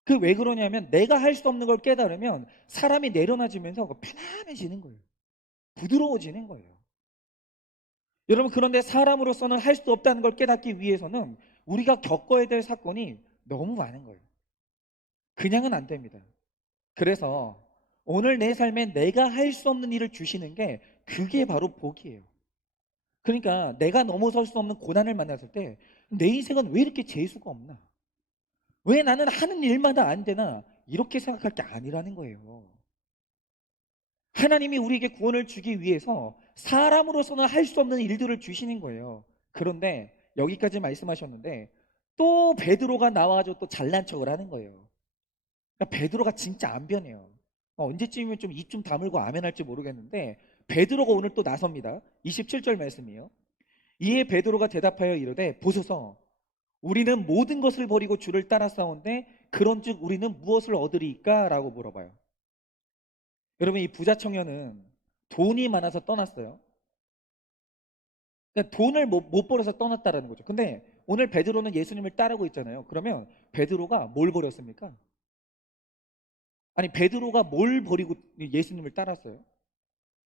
그 왜 그러냐면 내가 할 수 없는 걸 깨달으면 사람이 내려놔지면서 편안해지는 거예요. 부드러워지는 거예요. 여러분 그런데 사람으로서는 할 수 없다는 걸 깨닫기 위해서는 우리가 겪어야 될 사건이 너무 많은 거예요. 그냥은 안 됩니다. 그래서 오늘 내 삶에 내가 할 수 없는 일을 주시는 게 그게 바로 복이에요. 그러니까 내가 넘어설 수 없는 고난을 만났을 때 내 인생은 왜 이렇게 재수가 없나? 왜 나는 하는 일마다 안 되나? 이렇게 생각할 게 아니라는 거예요. 하나님이 우리에게 구원을 주기 위해서 사람으로서는 할 수 없는 일들을 주시는 거예요. 그런데 여기까지 말씀하셨는데 또 베드로가 나와가지고 또 잘난 척을 하는 거예요. 그러니까 베드로가 진짜 안 변해요. 언제쯤이면 좀 입 좀 다물고 아멘 할지 모르겠는데 베드로가 오늘 또 나섭니다. 27절 말씀이에요. 이에 베드로가 대답하여 이르되 보소서 우리는 모든 것을 버리고 주를 따라 싸운데 그런즉 우리는 무엇을 얻으리까? 라고 물어봐요. 여러분 이 부자 청년은 돈이 많아서 떠났어요. 그러니까 돈을 못 벌어서 떠났다라는 거죠. 근데 오늘 베드로는 예수님을 따르고 있잖아요. 그러면 베드로가 뭘 버렸습니까? 아니 베드로가 뭘 버리고 예수님을 따랐어요?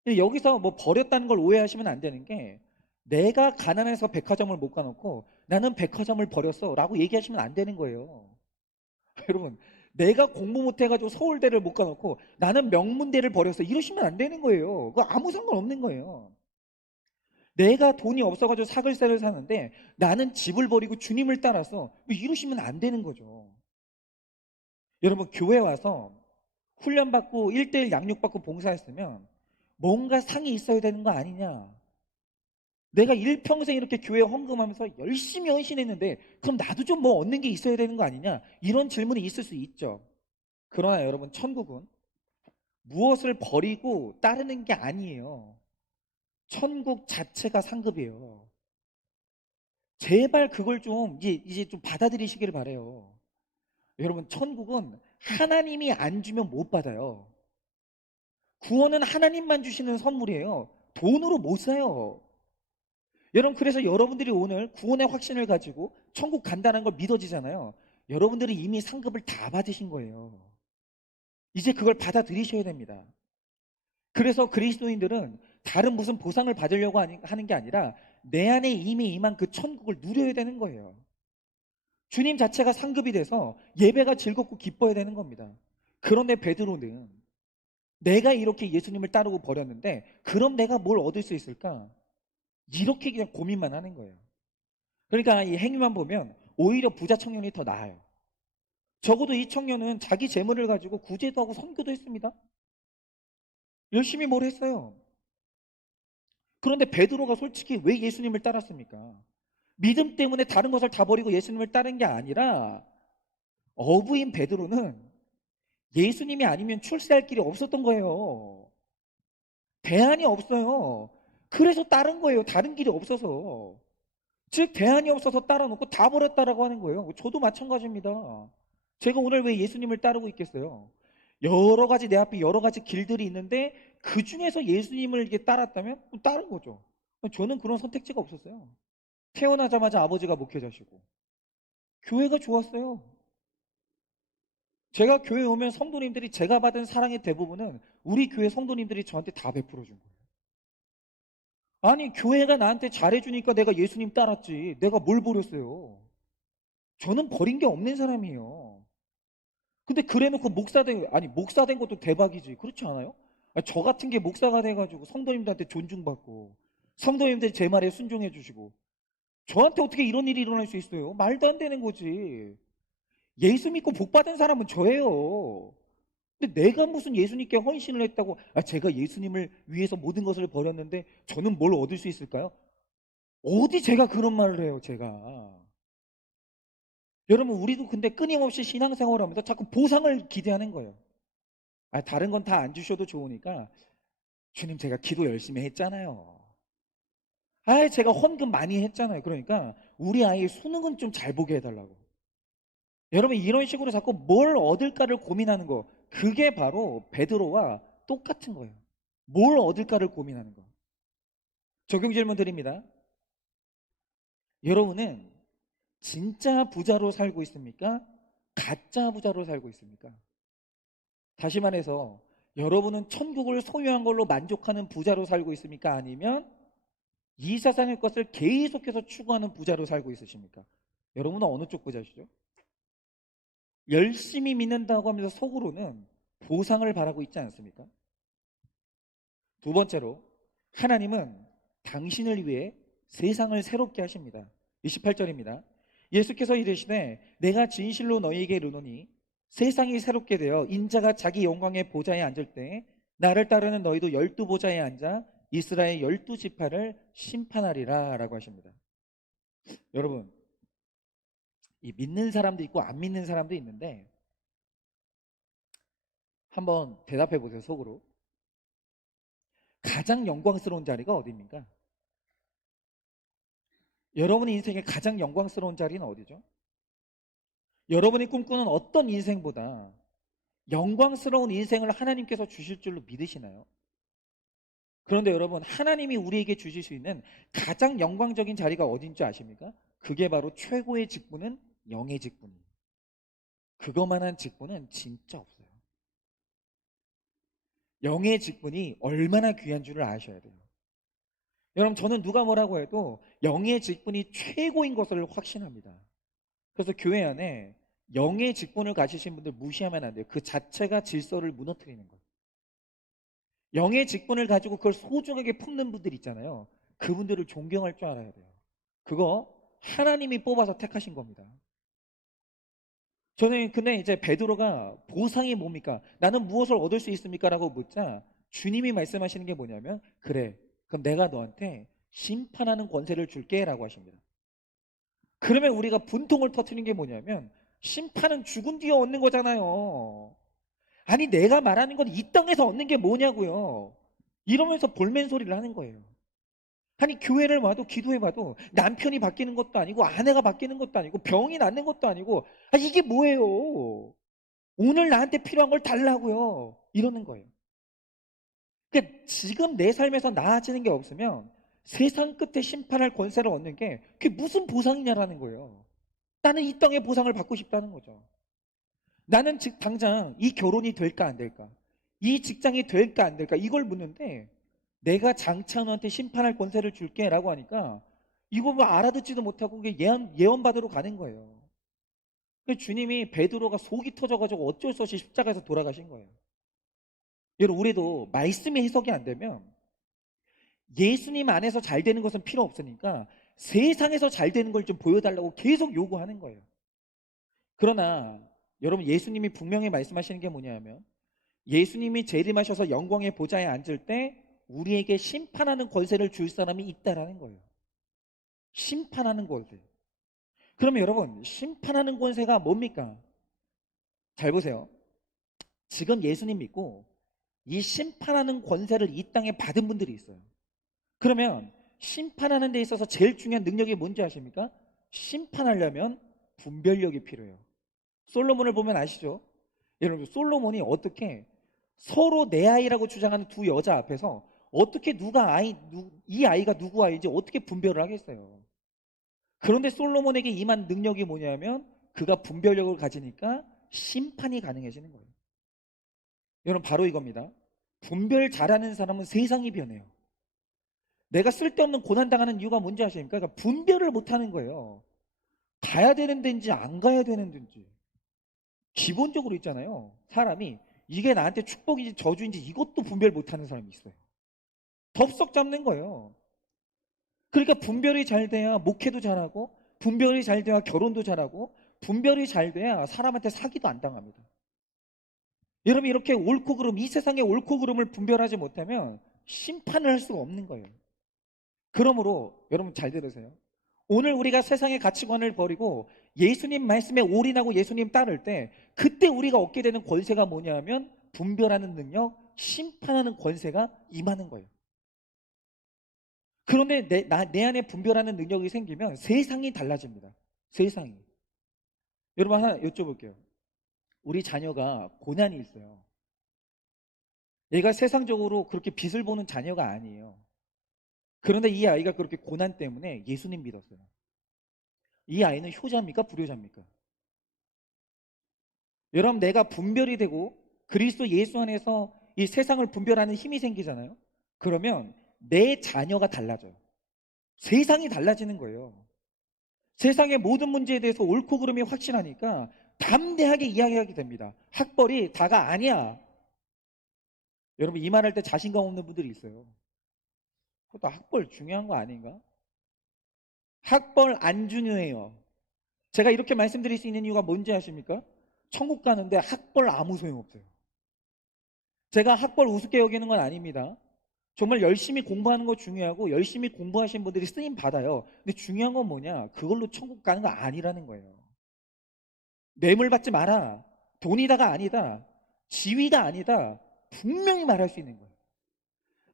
여기서 버렸다는 걸 오해하시면 안 되는 게 내가 가난해서 백화점을 못 가놓고 나는 백화점을 버렸어 라고 얘기하시면 안 되는 거예요. 여러분 내가 공부 못해가지고 서울대를 못 가놓고 나는 명문대를 버렸어 이러시면 안 되는 거예요. 그거 아무 상관없는 거예요. 내가 돈이 없어가지고 사글세를 사는데 나는 집을 버리고 주님을 따라서 이러시면 안 되는 거죠. 여러분 교회 와서 훈련받고 1:1 양육받고 봉사했으면 뭔가 상이 있어야 되는 거 아니냐. 내가 일평생 이렇게 교회 헌금하면서 열심히 헌신했는데 그럼 나도 좀 얻는 게 있어야 되는 거 아니냐. 이런 질문이 있을 수 있죠. 그러나 여러분 천국은 무엇을 버리고 따르는 게 아니에요. 천국 자체가 상급이에요. 제발 그걸 좀 이제 좀 받아들이시기를 바래요. 여러분 천국은 하나님이 안 주면 못 받아요. 구원은 하나님만 주시는 선물이에요. 돈으로 못 사요. 여러분 그래서 여러분들이 오늘 구원의 확신을 가지고 천국 간다는 걸 믿어지잖아요. 여러분들이 이미 상급을 다 받으신 거예요. 이제 그걸 받아들이셔야 됩니다. 그래서 그리스도인들은 다른 무슨 보상을 받으려고 하는 게 아니라 내 안에 이미 임한 그 천국을 누려야 되는 거예요. 주님 자체가 상급이 돼서 예배가 즐겁고 기뻐야 되는 겁니다. 그런데 베드로는 내가 이렇게 예수님을 따르고 버렸는데 그럼 내가 뭘 얻을 수 있을까? 이렇게 그냥 고민만 하는 거예요. 그러니까 이 행위만 보면 오히려 부자 청년이 더 나아요. 적어도 이 청년은 자기 재물을 가지고 구제도 하고 선교도 했습니다. 열심히 뭘 했어요. 그런데 베드로가 솔직히 왜 예수님을 따랐습니까? 믿음 때문에 다른 것을 다 버리고 예수님을 따른 게 아니라 어부인 베드로는 예수님이 아니면 출세할 길이 없었던 거예요. 대안이 없어요. 그래서 따른 거예요. 다른 길이 없어서. 즉 대안이 없어서 따라놓고 다 버렸다라고 하는 거예요. 저도 마찬가지입니다. 제가 오늘 왜 예수님을 따르고 있겠어요? 여러 가지 내 앞에 여러 가지 길들이 있는데 그 중에서 예수님을 이렇게 따랐다면 따른 거죠. 저는 그런 선택지가 없었어요. 태어나자마자 아버지가 목회자시고 교회가 좋았어요. 제가 교회 오면 성도님들이 제가 받은 사랑의 대부분은 우리 교회 성도님들이 저한테 다 베풀어 준 거예요. 아니 교회가 나한테 잘해주니까 내가 예수님 따랐지 내가 뭘 버렸어요. 저는 버린 게 없는 사람이에요. 근데 그래놓고 목사 된 것도 대박이지 그렇지 않아요? 저 같은 게 목사가 돼가지고 성도님들한테 존중받고 성도님들이 제 말에 순종해 주시고 저한테 어떻게 이런 일이 일어날 수 있어요? 말도 안 되는 거지. 예수 믿고 복 받은 사람은 저예요. 근데 내가 무슨 예수님께 헌신을 했다고 제가 예수님을 위해서 모든 것을 버렸는데 저는 뭘 얻을 수 있을까요? 어디 제가 그런 말을 해요, 제가. 여러분, 우리도 근데 끊임없이 신앙생활을 하면서 자꾸 보상을 기대하는 거예요. 다른 건 다 안 주셔도 좋으니까 주님 제가 기도 열심히 했잖아요. 제가 헌금 많이 했잖아요. 그러니까 우리 아이 수능은 좀 잘 보게 해달라고. 여러분 이런 식으로 자꾸 뭘 얻을까를 고민하는 거 그게 바로 베드로와 똑같은 거예요. 뭘 얻을까를 고민하는 거. 적용 질문 드립니다. 여러분은 진짜 부자로 살고 있습니까? 가짜 부자로 살고 있습니까? 다시 말해서 여러분은 천국을 소유한 걸로 만족하는 부자로 살고 있습니까? 아니면 이 세상의 것을 계속해서 추구하는 부자로 살고 있으십니까? 여러분은 어느 쪽 부자시죠? 열심히 믿는다고 하면서 속으로는 보상을 바라고 있지 않습니까? 두 번째로 하나님은 당신을 위해 세상을 새롭게 하십니다. 28절입니다. 예수께서 이르시되 내가 진실로 너희에게 이르노니 세상이 새롭게 되어 인자가 자기 영광의 보좌에 앉을 때 나를 따르는 너희도 12보좌에 앉아 이스라엘 12지파를 심판하리라 라고 하십니다. 여러분 이 믿는 사람도 있고 안 믿는 사람도 있는데 한번 대답해 보세요. 속으로. 가장 영광스러운 자리가 어디입니까? 여러분의 인생의 가장 영광스러운 자리는 어디죠? 여러분이 꿈꾸는 어떤 인생보다 영광스러운 인생을 하나님께서 주실 줄로 믿으시나요? 그런데 여러분 하나님이 우리에게 주실 수 있는 가장 영광적인 자리가 어딘 줄 아십니까? 그게 바로 최고의 직분은 영의 직분이에요. 그거만한 직분은 진짜 없어요. 영의 직분이 얼마나 귀한 줄을 아셔야 돼요. 여러분 저는 누가 뭐라고 해도 영의 직분이 최고인 것을 확신합니다. 그래서 교회 안에 영의 직분을 가지신 분들 무시하면 안 돼요. 그 자체가 질서를 무너뜨리는 거예요. 영의 직분을 가지고 그걸 소중하게 품는 분들 있잖아요. 그분들을 존경할 줄 알아야 돼요. 그거 하나님이 뽑아서 택하신 겁니다. 저는 근데 이제 베드로가 보상이 뭡니까? 나는 무엇을 얻을 수 있습니까? 라고 묻자 주님이 말씀하시는 게 뭐냐면 그래 그럼 내가 너한테 심판하는 권세를 줄게 라고 하십니다. 그러면 우리가 분통을 터뜨리는 게 뭐냐면 심판은 죽은 뒤에 얻는 거잖아요. 아니 내가 말하는 건 이 땅에서 얻는 게 뭐냐고요. 이러면서 볼멘 소리를 하는 거예요. 아니 교회를 와도 기도해봐도 남편이 바뀌는 것도 아니고 아내가 바뀌는 것도 아니고 병이 낫는 것도 아니고 이게 뭐예요. 오늘 나한테 필요한 걸 달라고요. 이러는 거예요. 그러니까 지금 내 삶에서 나아지는 게 없으면 세상 끝에 심판할 권세를 얻는 게 그게 무슨 보상이냐라는 거예요. 나는 이 땅의 보상을 받고 싶다는 거죠. 나는 즉 당장 이 결혼이 될까 안 될까? 이 직장이 될까 안 될까? 이걸 묻는데 내가 장차원한테 심판할 권세를 줄게라고 하니까 이거 뭐 알아듣지도 못하고 그게 예언 받으러 가는 거예요. 그 주님이 베드로가 속이 터져가지고 어쩔 수 없이 십자가에서 돌아가신 거예요. 여러분 우리도 말씀이 해석이 안 되면 예수님 안에서 잘 되는 것은 필요 없으니까 세상에서 잘 되는 걸 좀 보여달라고 계속 요구하는 거예요. 그러나 여러분 예수님이 분명히 말씀하시는 게 뭐냐면 예수님이 재림하셔서 영광의 보좌에 앉을 때 우리에게 심판하는 권세를 줄 사람이 있다라는 거예요. 심판하는 권세. 그러면 여러분 심판하는 권세가 뭡니까? 잘 보세요. 지금 예수님 믿고 이 심판하는 권세를 이 땅에 받은 분들이 있어요. 그러면 심판하는 데 있어서 제일 중요한 능력이 뭔지 아십니까? 심판하려면 분별력이 필요해요. 솔로몬을 보면 아시죠? 여러분 솔로몬이 어떻게 서로 내 아이라고 주장하는 두 여자 앞에서 어떻게 이 아이가 누구 아이인지 어떻게 분별을 하겠어요. 그런데 솔로몬에게 임한 능력이 뭐냐면 그가 분별력을 가지니까 심판이 가능해지는 거예요. 여러분 바로 이겁니다. 분별 잘하는 사람은 세상이 변해요. 내가 쓸데없는 고난당하는 이유가 뭔지 아십니까? 그러니까 분별을 못하는 거예요. 가야 되는 데인지 안 가야 되는 데인지. 기본적으로 있잖아요. 사람이 이게 나한테 축복인지 저주인지 이것도 분별 못하는 사람이 있어요. 덥석 잡는 거예요. 그러니까 분별이 잘 돼야 목회도 잘하고 분별이 잘 돼야 결혼도 잘하고 분별이 잘 돼야 사람한테 사기도 안 당합니다. 여러분 이렇게 옳고 그름 이 세상의 옳고 그름을 분별하지 못하면 심판을 할 수가 없는 거예요. 그러므로 여러분 잘 들으세요. 오늘 우리가 세상의 가치관을 버리고 예수님 말씀에 올인하고 예수님 따를 때 그때 우리가 얻게 되는 권세가 뭐냐면 분별하는 능력, 심판하는 권세가 임하는 거예요. 그런데 내 안에 분별하는 능력이 생기면 세상이 달라집니다. 세상이. 여러분 하나 여쭤볼게요. 우리 자녀가 고난이 있어요. 얘가 세상적으로 그렇게 빛을 보는 자녀가 아니에요. 그런데 이 아이가 그렇게 고난 때문에 예수님 믿었어요. 이 아이는 효자입니까? 불효자입니까? 여러분 내가 분별이 되고 그리스도 예수 안에서 이 세상을 분별하는 힘이 생기잖아요. 그러면 내 자녀가 달라져요. 세상이 달라지는 거예요. 세상의 모든 문제에 대해서 옳고 그름이 확실하니까 담대하게 이야기하게 됩니다. 학벌이 다가 아니야. 여러분 이 말할 때 자신감 없는 분들이 있어요. 그것도 학벌 중요한 거 아닌가? 학벌 안 중요해요. 제가 이렇게 말씀드릴 수 있는 이유가 뭔지 아십니까? 천국 가는데 학벌 아무 소용없어요. 제가 학벌 우습게 여기는 건 아닙니다. 정말 열심히 공부하는 거 중요하고 열심히 공부하신 분들이 쓰임 받아요. 근데 중요한 건 뭐냐? 그걸로 천국 가는 거 아니라는 거예요. 뇌물 받지 마라. 돈이다가 아니다. 지위가 아니다. 분명히 말할 수 있는 거예요.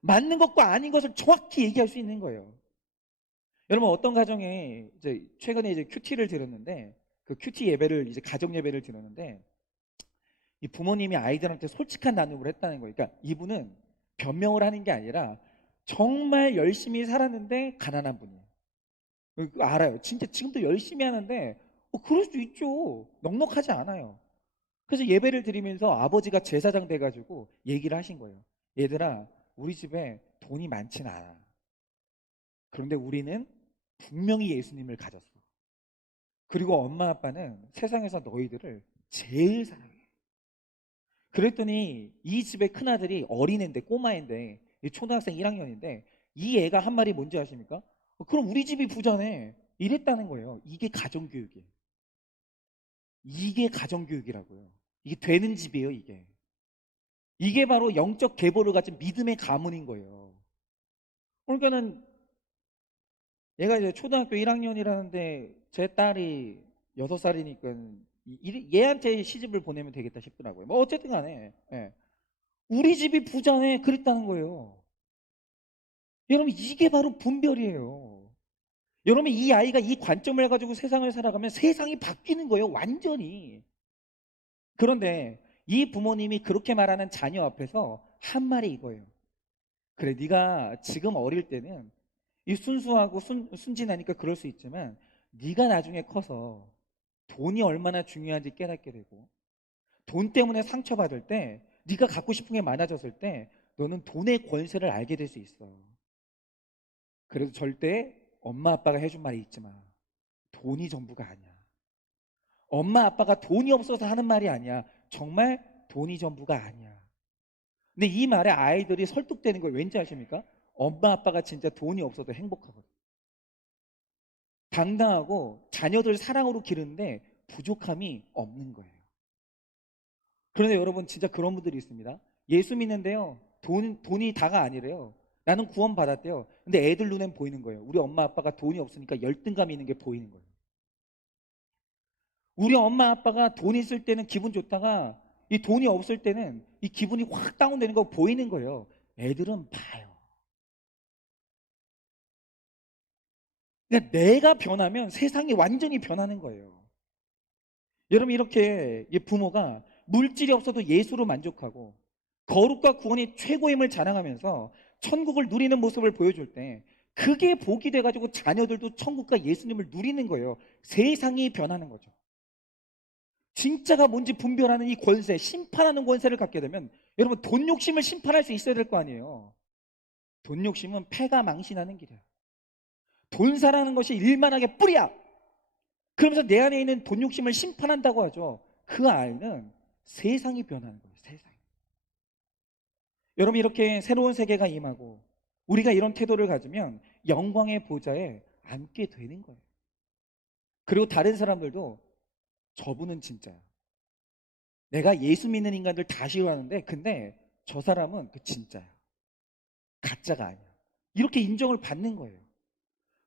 맞는 것과 아닌 것을 정확히 얘기할 수 있는 거예요. 여러분 어떤 가정에 이제 최근에 이제 큐티를 들었는데 그 큐티 예배를 이제 가정 예배를 들었는데 이 부모님이 아이들한테 솔직한 나눔을 했다는 거예요. 그러니까 이분은 변명을 하는 게 아니라 정말 열심히 살았는데 가난한 분이에요. 그거 알아요. 진짜 지금도 열심히 하는데 그럴 수 있죠. 넉넉하지 않아요. 그래서 예배를 드리면서 아버지가 제사장 돼가지고 얘기를 하신 거예요. 얘들아, 우리 집에 돈이 많진 않아. 그런데 우리는 분명히 예수님을 가졌어. 그리고 엄마 아빠는 세상에서 너희들을 제일 사랑해. 그랬더니 이 집의 큰아들이 어린애인데 꼬마인데 초등학생 1학년인데 이 애가 한 말이 뭔지 아십니까? 그럼 우리 집이 부자네. 이랬다는 거예요. 이게 가정교육이에요. 이게 가정교육이라고요. 이게 되는 집이에요, 이게. 이게 바로 영적 계보를 가진 믿음의 가문인 거예요. 그러니까는 얘가 이제 초등학교 1학년이라는데 제 딸이 6살이니까 얘한테 시집을 보내면 되겠다 싶더라고요. 뭐 어쨌든 간에 예. 우리 집이 부자네 그랬다는 거예요. 여러분 이게 바로 분별이에요. 여러분 이 아이가 이 관점을 가지고 세상을 살아가면 세상이 바뀌는 거예요. 완전히. 그런데 이 부모님이 그렇게 말하는 자녀 앞에서 한 말이 이거예요. 그래 네가 지금 어릴 때는 이 순수하고 순진하니까 그럴 수 있지만 네가 나중에 커서 돈이 얼마나 중요한지 깨닫게 되고, 돈 때문에 상처받을 때, 네가 갖고 싶은 게 많아졌을 때 너는 돈의 권세를 알게 될 수 있어. 그래서 절대 엄마 아빠가 해준 말이 있지 마. 돈이 전부가 아니야. 엄마 아빠가 돈이 없어서 하는 말이 아니야. 정말 돈이 전부가 아니야. 근데 이 말에 아이들이 설득되는 걸 왠지 아십니까? 엄마 아빠가 진짜 돈이 없어도 행복하거든. 당당하고 자녀들 사랑으로 기르는데 부족함이 없는 거예요. 그런데 여러분, 진짜 그런 분들이 있습니다. 예수 믿는데요, 돈이 다가 아니래요. 나는 구원 받았대요. 근데 애들 눈엔 보이는 거예요. 우리 엄마 아빠가 돈이 없으니까 열등감 있는 게 보이는 거예요. 우리 엄마 아빠가 돈 있을 때는 기분 좋다가 이 돈이 없을 때는 이 기분이 확 다운되는 거 보이는 거예요. 애들은 봐요. 그러니까 내가 변하면 세상이 완전히 변하는 거예요. 여러분, 이렇게 부모가 물질이 없어도 예수로 만족하고 거룩과 구원이 최고임을 자랑하면서 천국을 누리는 모습을 보여줄 때, 그게 복이 돼가지고 자녀들도 천국과 예수님을 누리는 거예요. 세상이 변하는 거죠. 진짜가 뭔지 분별하는 이 권세, 심판하는 권세를 갖게 되면, 여러분, 돈 욕심을 심판할 수 있어야 될 거 아니에요. 돈 욕심은 패가 망신하는 길이야. 돈 사랑하는 것이 일만하게 뿌리야. 그러면서 내 안에 있는 돈 욕심을 심판한다고 하죠. 그 알는 세상이 변하는 거예요. 세상이. 여러분, 이렇게 새로운 세계가 임하고 우리가 이런 태도를 가지면 영광의 보좌에 앉게 되는 거예요. 그리고 다른 사람들도 저분은 진짜야. 내가 예수 믿는 인간들 다 싫어하는데 근데 저 사람은 그 진짜야. 가짜가 아니야. 이렇게 인정을 받는 거예요.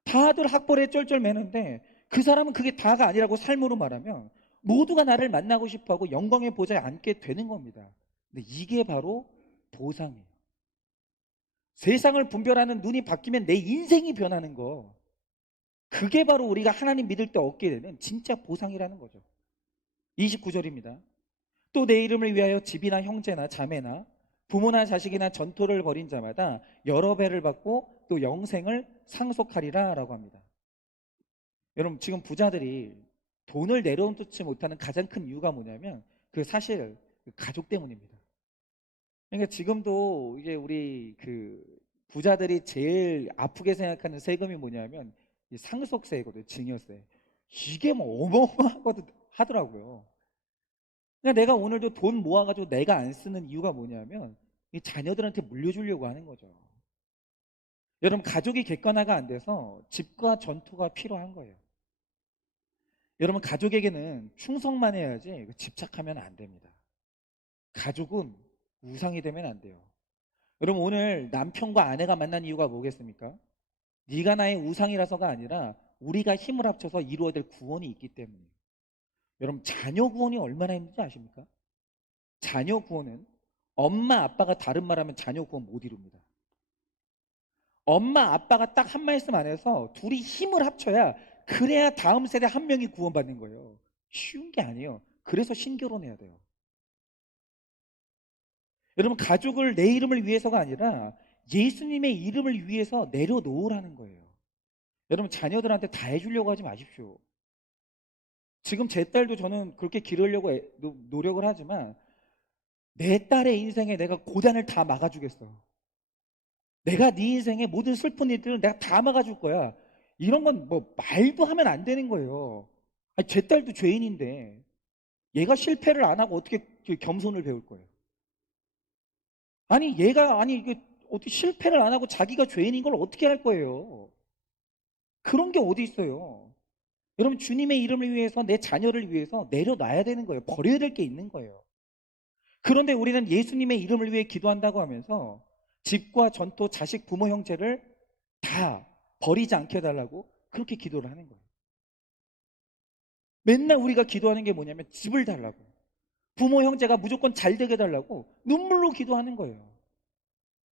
다들 학벌에 쩔쩔매는데 그 사람은 그게 다가 아니라고 삶으로 말하면 모두가 나를 만나고 싶어하고 영광의 보좌에 앉게 되는 겁니다. 근데 이게 바로 보상이에요. 세상을 분별하는 눈이 바뀌면 내 인생이 변하는 거. 그게 바로 우리가 하나님 믿을 때 얻게 되는 진짜 보상이라는 거죠. 29절입니다. 또 내 이름을 위하여 집이나 형제나 자매나 부모나 자식이나 전토를 벌인 자마다 여러 배를 받고 또 영생을 상속하리라 라고 합니다. 여러분, 지금 부자들이 돈을 내려놓지 못하는 가장 큰 이유가 뭐냐면 그 사실 가족 때문입니다. 그러니까 지금도 이제 우리 그 부자들이 제일 아프게 생각하는 세금이 뭐냐면 이 상속세거든요. 증여세. 이게 뭐 어마어마하거든 하더라고요. 그러니까 내가 오늘도 돈 모아가지고 내가 안 쓰는 이유가 뭐냐면 이 자녀들한테 물려주려고 하는 거죠. 여러분, 가족이 객관화가 안 돼서 집과 전투가 필요한 거예요. 여러분, 가족에게는 충성만 해야지 집착하면 안 됩니다. 가족은 우상이 되면 안 돼요. 여러분, 오늘 남편과 아내가 만난 이유가 뭐겠습니까? 네가 나의 우상이라서가 아니라 우리가 힘을 합쳐서 이루어야 될 구원이 있기 때문이에요. 여러분, 자녀 구원이 얼마나 힘든지 아십니까? 자녀 구원은 엄마 아빠가 다른 말하면 자녀 구원 못 이룹니다. 엄마 아빠가 딱 한 말씀 안에서 둘이 힘을 합쳐야, 그래야 다음 세대 한 명이 구원받는 거예요. 쉬운 게 아니에요. 그래서 신결혼해야 돼요. 여러분, 가족을 내 이름을 위해서가 아니라 예수님의 이름을 위해서 내려놓으라는 거예요. 여러분, 자녀들한테 다 해주려고 하지 마십시오. 지금 제 딸도 저는 그렇게 기르려고 노력을 하지만 내 딸의 인생에 내가 고단을 다 막아주겠어. 내가 네 인생의 모든 슬픈 일들을 내가 다 막아줄 거야. 이런 건 뭐 말도 하면 안 되는 거예요. 아니, 제 딸도 죄인인데 얘가 실패를 안 하고 어떻게 겸손을 배울 거예요? 아니, 얘가 아니 이게 어떻게 실패를 안 하고 자기가 죄인인 걸 어떻게 할 거예요? 그런 게 어디 있어요? 여러분, 주님의 이름을 위해서 내 자녀를 위해서 내려놔야 되는 거예요. 버려야 될 게 있는 거예요. 그런데 우리는 예수님의 이름을 위해 기도한다고 하면서 집과 전토, 자식, 부모, 형제를 다 버리지 않게 해달라고 그렇게 기도를 하는 거예요. 맨날 우리가 기도하는 게 뭐냐면 집을 달라고, 부모, 형제가 무조건 잘 되게 해달라고 눈물로 기도하는 거예요.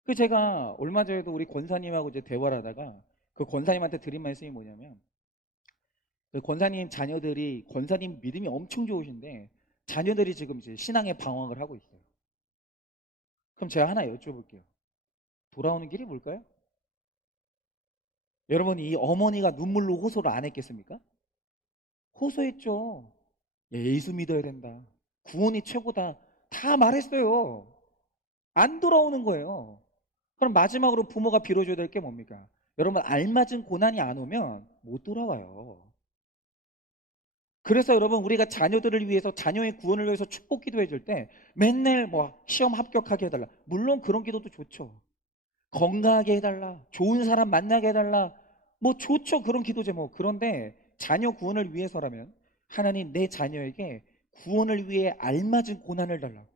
그 제가 얼마 전에도 우리 권사님하고 이제 대화를 하다가 그 권사님한테 드린 말씀이 뭐냐면, 그 권사님 자녀들이 권사님 믿음이 엄청 좋으신데 자녀들이 지금 이제 신앙의 방황을 하고 있어요. 그럼 제가 하나 여쭤볼게요. 돌아오는 길이 뭘까요? 여러분, 이 어머니가 눈물로 호소를 안 했겠습니까? 호소했죠. 예수 믿어야 된다. 구원이 최고다. 다 말했어요. 안 돌아오는 거예요. 그럼 마지막으로 부모가 빌어줘야 될 게 뭡니까? 여러분, 알맞은 고난이 안 오면 못 돌아와요. 그래서 여러분, 우리가 자녀들을 위해서, 자녀의 구원을 위해서 축복 기도해 줄 때 맨날 뭐 시험 합격하게 해달라. 물론 그런 기도도 좋죠. 건강하게 해달라. 좋은 사람 만나게 해달라. 뭐 좋죠. 그런 기도 제목. 그런데 자녀 구원을 위해서라면 하나님, 내 자녀에게 구원을 위해 알맞은 고난을 달라고.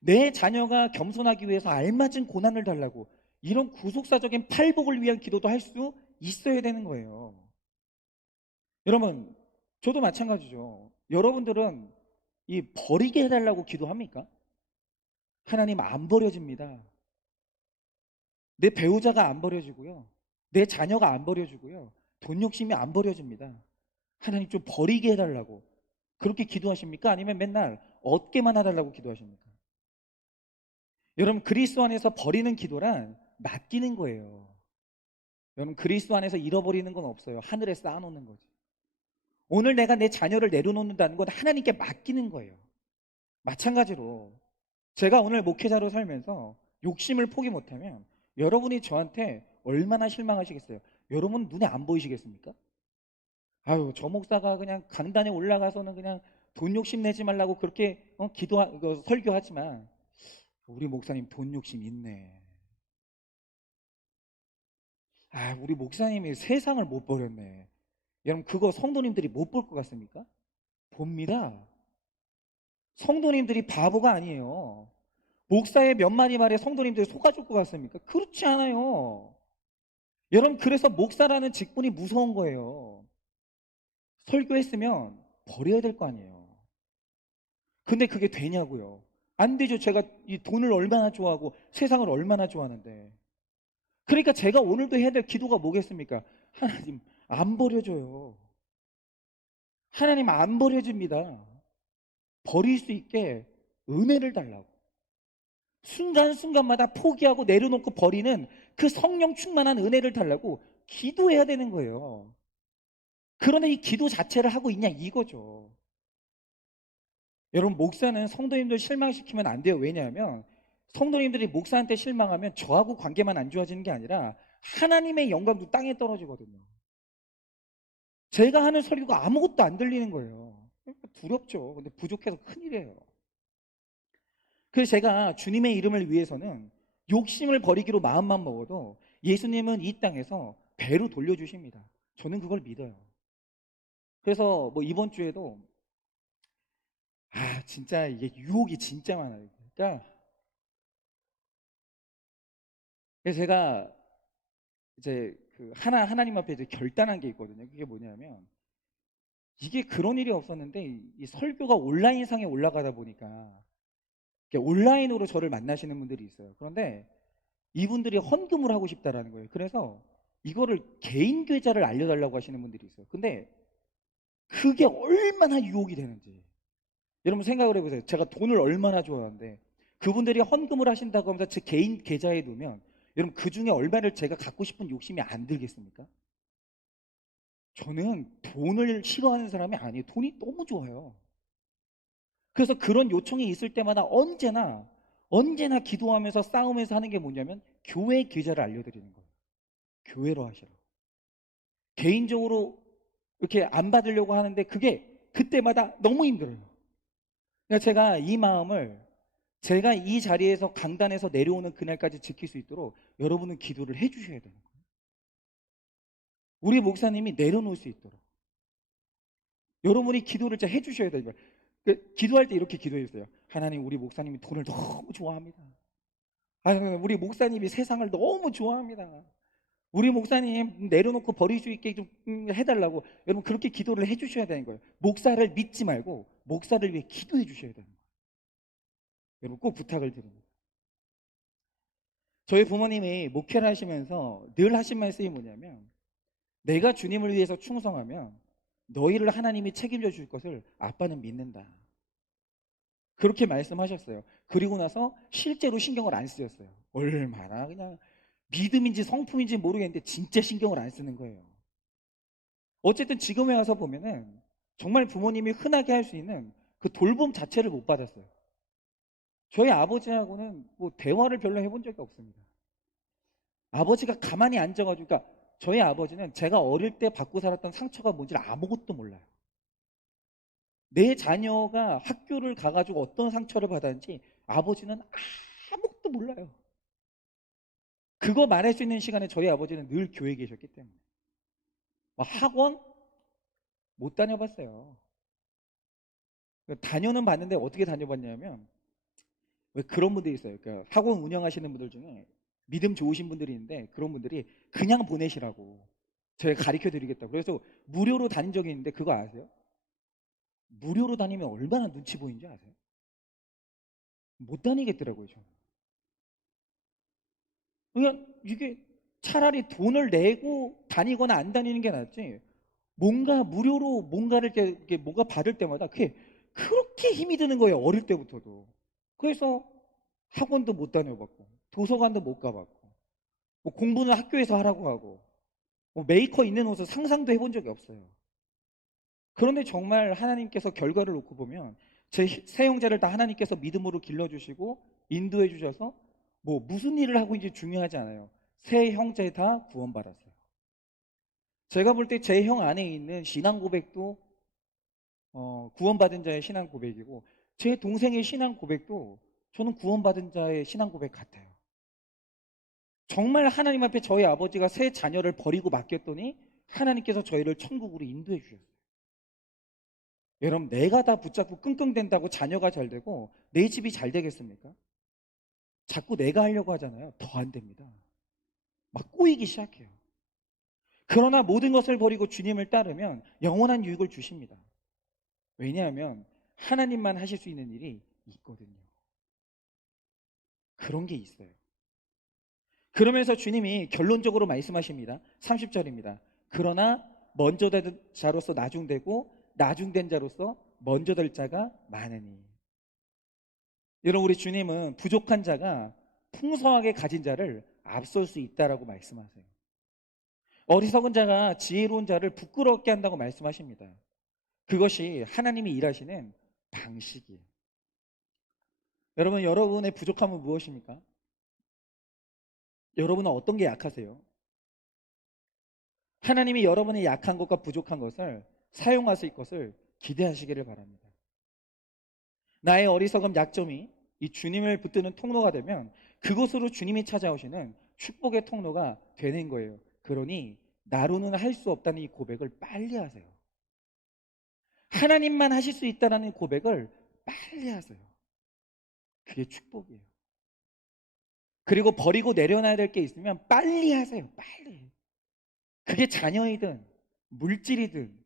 내 자녀가 겸손하기 위해서 알맞은 고난을 달라고. 이런 구속사적인 팔복을 위한 기도도 할 수 있어야 되는 거예요. 여러분, 저도 마찬가지죠. 여러분들은 이 버리게 해달라고 기도합니까? 하나님, 안 버려집니다. 내 배우자가 안 버려지고요. 내 자녀가 안 버려지고요. 돈 욕심이 안 버려집니다. 하나님, 좀 버리게 해달라고 그렇게 기도하십니까? 아니면 맨날 얻게만 해달라고 기도하십니까? 여러분, 그리스도 안에서 버리는 기도란 맡기는 거예요. 여러분, 그리스도 안에서 잃어버리는 건 없어요. 하늘에 쌓아놓는 거지. 오늘 내가 내 자녀를 내려놓는다는 건 하나님께 맡기는 거예요. 마찬가지로 제가 오늘 목회자로 살면서 욕심을 포기 못하면 여러분이 저한테 얼마나 실망하시겠어요? 여러분 눈에 안 보이시겠습니까? 아유, 저 목사가 그냥 강단에 올라가서는 그냥 돈 욕심 내지 말라고 그렇게 설교하지만 우리 목사님 돈 욕심 있네. 아, 우리 목사님이 세상을 못 버렸네. 여러분, 그거 성도님들이 못 볼 것 같습니까? 봅니다. 성도님들이 바보가 아니에요. 목사의 몇 마디 말에 성도님들이 속아줄 것 같습니까? 그렇지 않아요. 여러분, 그래서 목사라는 직분이 무서운 거예요. 설교했으면 버려야 될 거 아니에요. 근데 그게 되냐고요? 안 되죠. 제가 이 돈을 얼마나 좋아하고 세상을 얼마나 좋아하는데. 그러니까 제가 오늘도 해야 될 기도가 뭐겠습니까? 하나님, 안 버려줘요. 하나님, 안 버려줍니다. 버릴 수 있게 은혜를 달라고. 순간순간마다 포기하고 내려놓고 버리는 그 성령 충만한 은혜를 달라고 기도해야 되는 거예요. 그런데 이 기도 자체를 하고 있냐 이거죠. 여러분, 목사는 성도님들 실망시키면 안 돼요. 왜냐하면 성도님들이 목사한테 실망하면 저하고 관계만 안 좋아지는 게 아니라 하나님의 영광도 땅에 떨어지거든요. 제가 하는 설교가 아무것도 안 들리는 거예요. 두렵죠. 근데 부족해서 큰일이에요. 그래서 제가 주님의 이름을 위해서는 욕심을 버리기로 마음만 먹어도 예수님은 이 땅에서 배로 돌려주십니다. 저는 그걸 믿어요. 그래서 뭐 이번 주에도 진짜 이게 유혹이 진짜 많아요. 그러니까 그래서 제가 이제 그 하나님 앞에 이제 결단한 게 있거든요. 그게 뭐냐면 이게 그런 일이 없었는데 이 설교가 온라인상에 올라가다 보니까 온라인으로 저를 만나시는 분들이 있어요. 그런데 이분들이 헌금을 하고 싶다라는 거예요. 그래서 이거를 개인 계좌를 알려달라고 하시는 분들이 있어요. 근데 그게 얼마나 유혹이 되는지 여러분 생각을 해보세요. 제가 돈을 얼마나 좋아하는데 그분들이 헌금을 하신다고 하면서 제 개인 계좌에 두면 여러분 그 중에 얼마를 제가 갖고 싶은 욕심이 안 들겠습니까? 저는 돈을 싫어하는 사람이 아니에요. 돈이 너무 좋아요. 그래서 그런 요청이 있을 때마다 언제나 기도하면서 싸우면서 하는 게 뭐냐면 교회 계좌를 알려드리는 거예요. 교회로 하시라. 개인적으로 이렇게 안 받으려고 하는데 그게 그때마다 너무 힘들어요. 그러니까 제가 이 마음을 제가 이 자리에서 강단에서 내려오는 그날까지 지킬 수 있도록 여러분은 기도를 해주셔야 되는 거예요. 우리 목사님이 내려놓을 수 있도록 여러분이 기도를 진짜 해주셔야 되는 거예요. 기도할 때 이렇게 기도해 주세요. 하나님, 우리 목사님이 돈을 너무 좋아합니다. 우리 목사님이 세상을 너무 좋아합니다. 우리 목사님 내려놓고 버릴 수 있게 좀 해달라고 여러분 그렇게 기도를 해주셔야 되는 거예요. 목사를 믿지 말고 목사를 위해 기도해 주셔야 되는 거예요. 여러분 꼭 부탁을 드립니다. 저희 부모님이 목회를 하시면서 늘 하신 말씀이 뭐냐면 내가 주님을 위해서 충성하면 너희를 하나님이 책임져 줄 것을 아빠는 믿는다. 그렇게 말씀하셨어요. 그리고 나서 실제로 신경을 안 쓰였어요. 얼마나 그냥 믿음인지 성품인지 모르겠는데 진짜 신경을 안 쓰는 거예요. 어쨌든 지금에 와서 보면은 정말 부모님이 흔하게 할 수 있는 그 돌봄 자체를 못 받았어요. 저희 아버지하고는 뭐 대화를 별로 해본 적이 없습니다. 아버지가 가만히 앉아가지고, 그러니까 저희 아버지는 제가 어릴 때 받고 살았던 상처가 뭔지를 아무것도 몰라요. 내 자녀가 학교를 가가지고 어떤 상처를 받았는지 아버지는 아무것도 몰라요. 그거 말할 수 있는 시간에 저희 아버지는 늘 교회에 계셨기 때문에. 막 학원 못 다녀봤어요. 다녀는 봤는데 어떻게 다녀봤냐면, 왜 그런 분들이 있어요. 그러니까 학원 운영하시는 분들 중에 믿음 좋으신 분들이 있는데, 그런 분들이 그냥 보내시라고 제가 가르쳐 드리겠다고. 그래서 무료로 다닌 적이 있는데, 그거 아세요? 무료로 다니면 얼마나 눈치 보이는지 아세요? 못 다니겠더라고요, 저는. 그러니까 이게 차라리 돈을 내고 다니거나 안 다니는 게 낫지, 뭔가 무료로 뭔가를 이렇게 뭔가 받을 때마다 그게 그렇게 힘이 드는 거예요, 어릴 때부터도. 그래서 학원도 못 다녀봤고, 도서관도 못 가봤고, 뭐 공부는 학교에서 하라고 하고, 뭐 메이커 있는 옷을 상상도 해본 적이 없어요. 그런데 정말 하나님께서 결과를 놓고 보면 제 세 형제를 다 하나님께서 믿음으로 길러주시고 인도해 주셔서, 뭐 무슨 일을 하고 있는지 중요하지 않아요. 세 형제 다 구원받았어요. 제가 볼 때 제 형 안에 있는 신앙 고백도 구원받은 자의 신앙 고백이고, 제 동생의 신앙 고백도 저는 구원받은 자의 신앙 고백 같아요. 정말 하나님 앞에 저희 아버지가 세 자녀를 버리고 맡겼더니 하나님께서 저희를 천국으로 인도해 주셨어요. 여러분, 내가 다 붙잡고 끙끙댄다고 자녀가 잘 되고 내 집이 잘 되겠습니까? 자꾸 내가 하려고 하잖아요. 더 안 됩니다. 막 꼬이기 시작해요. 그러나 모든 것을 버리고 주님을 따르면 영원한 유익을 주십니다. 왜냐하면 하나님만 하실 수 있는 일이 있거든요. 그런 게 있어요. 그러면서 주님이 결론적으로 말씀하십니다. 30절입니다. 그러나 먼저 된 자로서 나중되고 나중된 자로서 먼저 될 자가 많으니. 여러분, 우리 주님은 부족한 자가 풍성하게 가진 자를 앞설 수 있다라고 말씀하세요. 어리석은 자가 지혜로운 자를 부끄럽게 한다고 말씀하십니다. 그것이 하나님이 일하시는 방식이에요. 여러분, 여러분의 부족함은 무엇입니까? 여러분은 어떤 게 약하세요? 하나님이 여러분의 약한 것과 부족한 것을 사용하실 것을 기대하시기를 바랍니다. 나의 어리석음, 약점이 이 주님을 붙드는 통로가 되면 그곳으로 주님이 찾아오시는 축복의 통로가 되는 거예요. 그러니 나로는 할 수 없다는 이 고백을 빨리 하세요. 하나님만 하실 수 있다는 고백을 빨리 하세요. 그게 축복이에요. 그리고 버리고 내려놔야 될 게 있으면 빨리 하세요. 빨리. 그게 자녀이든 물질이든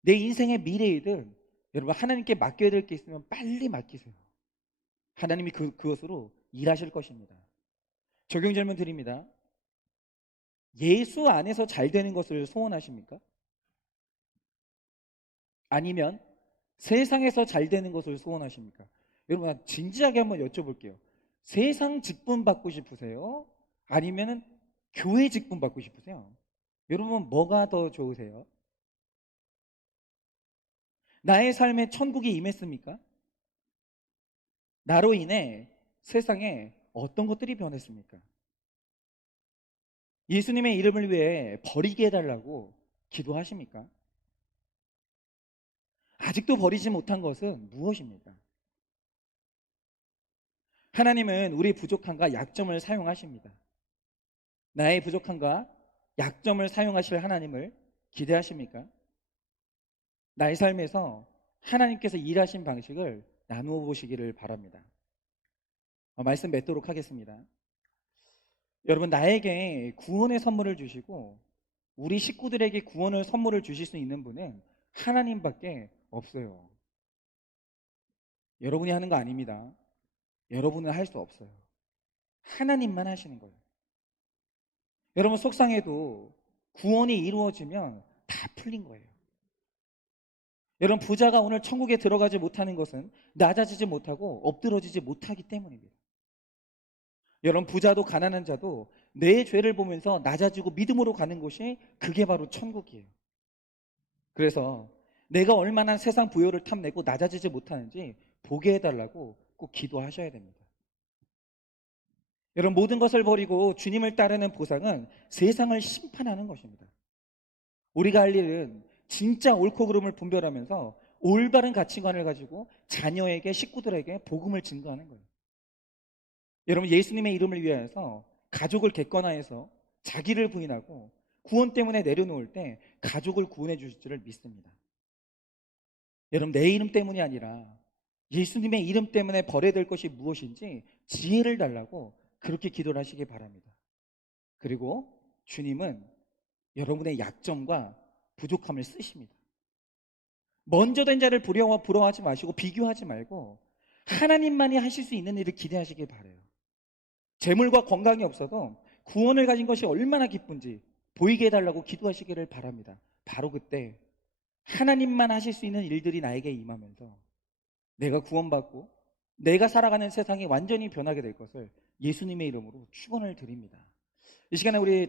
내 인생의 미래이든, 여러분, 하나님께 맡겨야 될 게 있으면 빨리 맡기세요. 하나님이 그것으로 일하실 것입니다. 적용 질문 드립니다. 예수 안에서 잘 되는 것을 소원하십니까? 아니면 세상에서 잘 되는 것을 소원하십니까? 여러분, 진지하게 한번 여쭤볼게요. 세상 직분 받고 싶으세요? 아니면 교회 직분 받고 싶으세요? 여러분, 뭐가 더 좋으세요? 나의 삶에 천국이 임했습니까? 나로 인해 세상에 어떤 것들이 변했습니까? 예수님의 이름을 위해 버리게 해달라고 기도하십니까? 아직도 버리지 못한 것은 무엇입니까? 하나님은 우리 부족함과 약점을 사용하십니다. 나의 부족함과 약점을 사용하실 하나님을 기대하십니까? 나의 삶에서 하나님께서 일하신 방식을 나누어 보시기를 바랍니다. 말씀 맺도록 하겠습니다. 여러분, 나에게 구원의 선물을 주시고 우리 식구들에게 구원을 선물을 주실 수 있는 분은 하나님밖에 없어요. 여러분이 하는 거 아닙니다. 여러분은 할 수 없어요. 하나님만 하시는 거예요. 여러분, 속상해도 구원이 이루어지면 다 풀린 거예요. 여러분, 부자가 오늘 천국에 들어가지 못하는 것은 낮아지지 못하고 엎드러지지 못하기 때문입니다. 여러분, 부자도 가난한 자도 내 죄를 보면서 낮아지고 믿음으로 가는 곳이, 그게 바로 천국이에요. 그래서 내가 얼마나 세상 부요를 탐내고 낮아지지 못하는지 보게 해달라고 꼭 기도하셔야 됩니다. 여러분, 모든 것을 버리고 주님을 따르는 보상은 세상을 심판하는 것입니다. 우리가 할 일은 진짜 옳고 그름을 분별하면서 올바른 가치관을 가지고 자녀에게, 식구들에게 복음을 증거하는 거예요. 여러분, 예수님의 이름을 위하여서 가족을 객관화해서 자기를 부인하고 구원 때문에 내려놓을 때 가족을 구원해 주실 줄을 믿습니다. 여러분, 내 이름 때문이 아니라 예수님의 이름 때문에 버려야 될 것이 무엇인지 지혜를 달라고 그렇게 기도를 하시기 바랍니다. 그리고 주님은 여러분의 약점과 부족함을 쓰십니다. 먼저 된 자를 부러워하지 마시고 비교하지 말고 하나님만이 하실 수 있는 일을 기대하시길 바라요. 재물과 건강이 없어도 구원을 가진 것이 얼마나 기쁜지 보이게 해달라고 기도하시기를 바랍니다. 바로 그때 하나님만 하실 수 있는 일들이 나에게 임하면서 내가 구원받고 내가 살아가는 세상이 완전히 변하게 될 것을 예수님의 이름으로 축원을 드립니다. 이 시간에 우리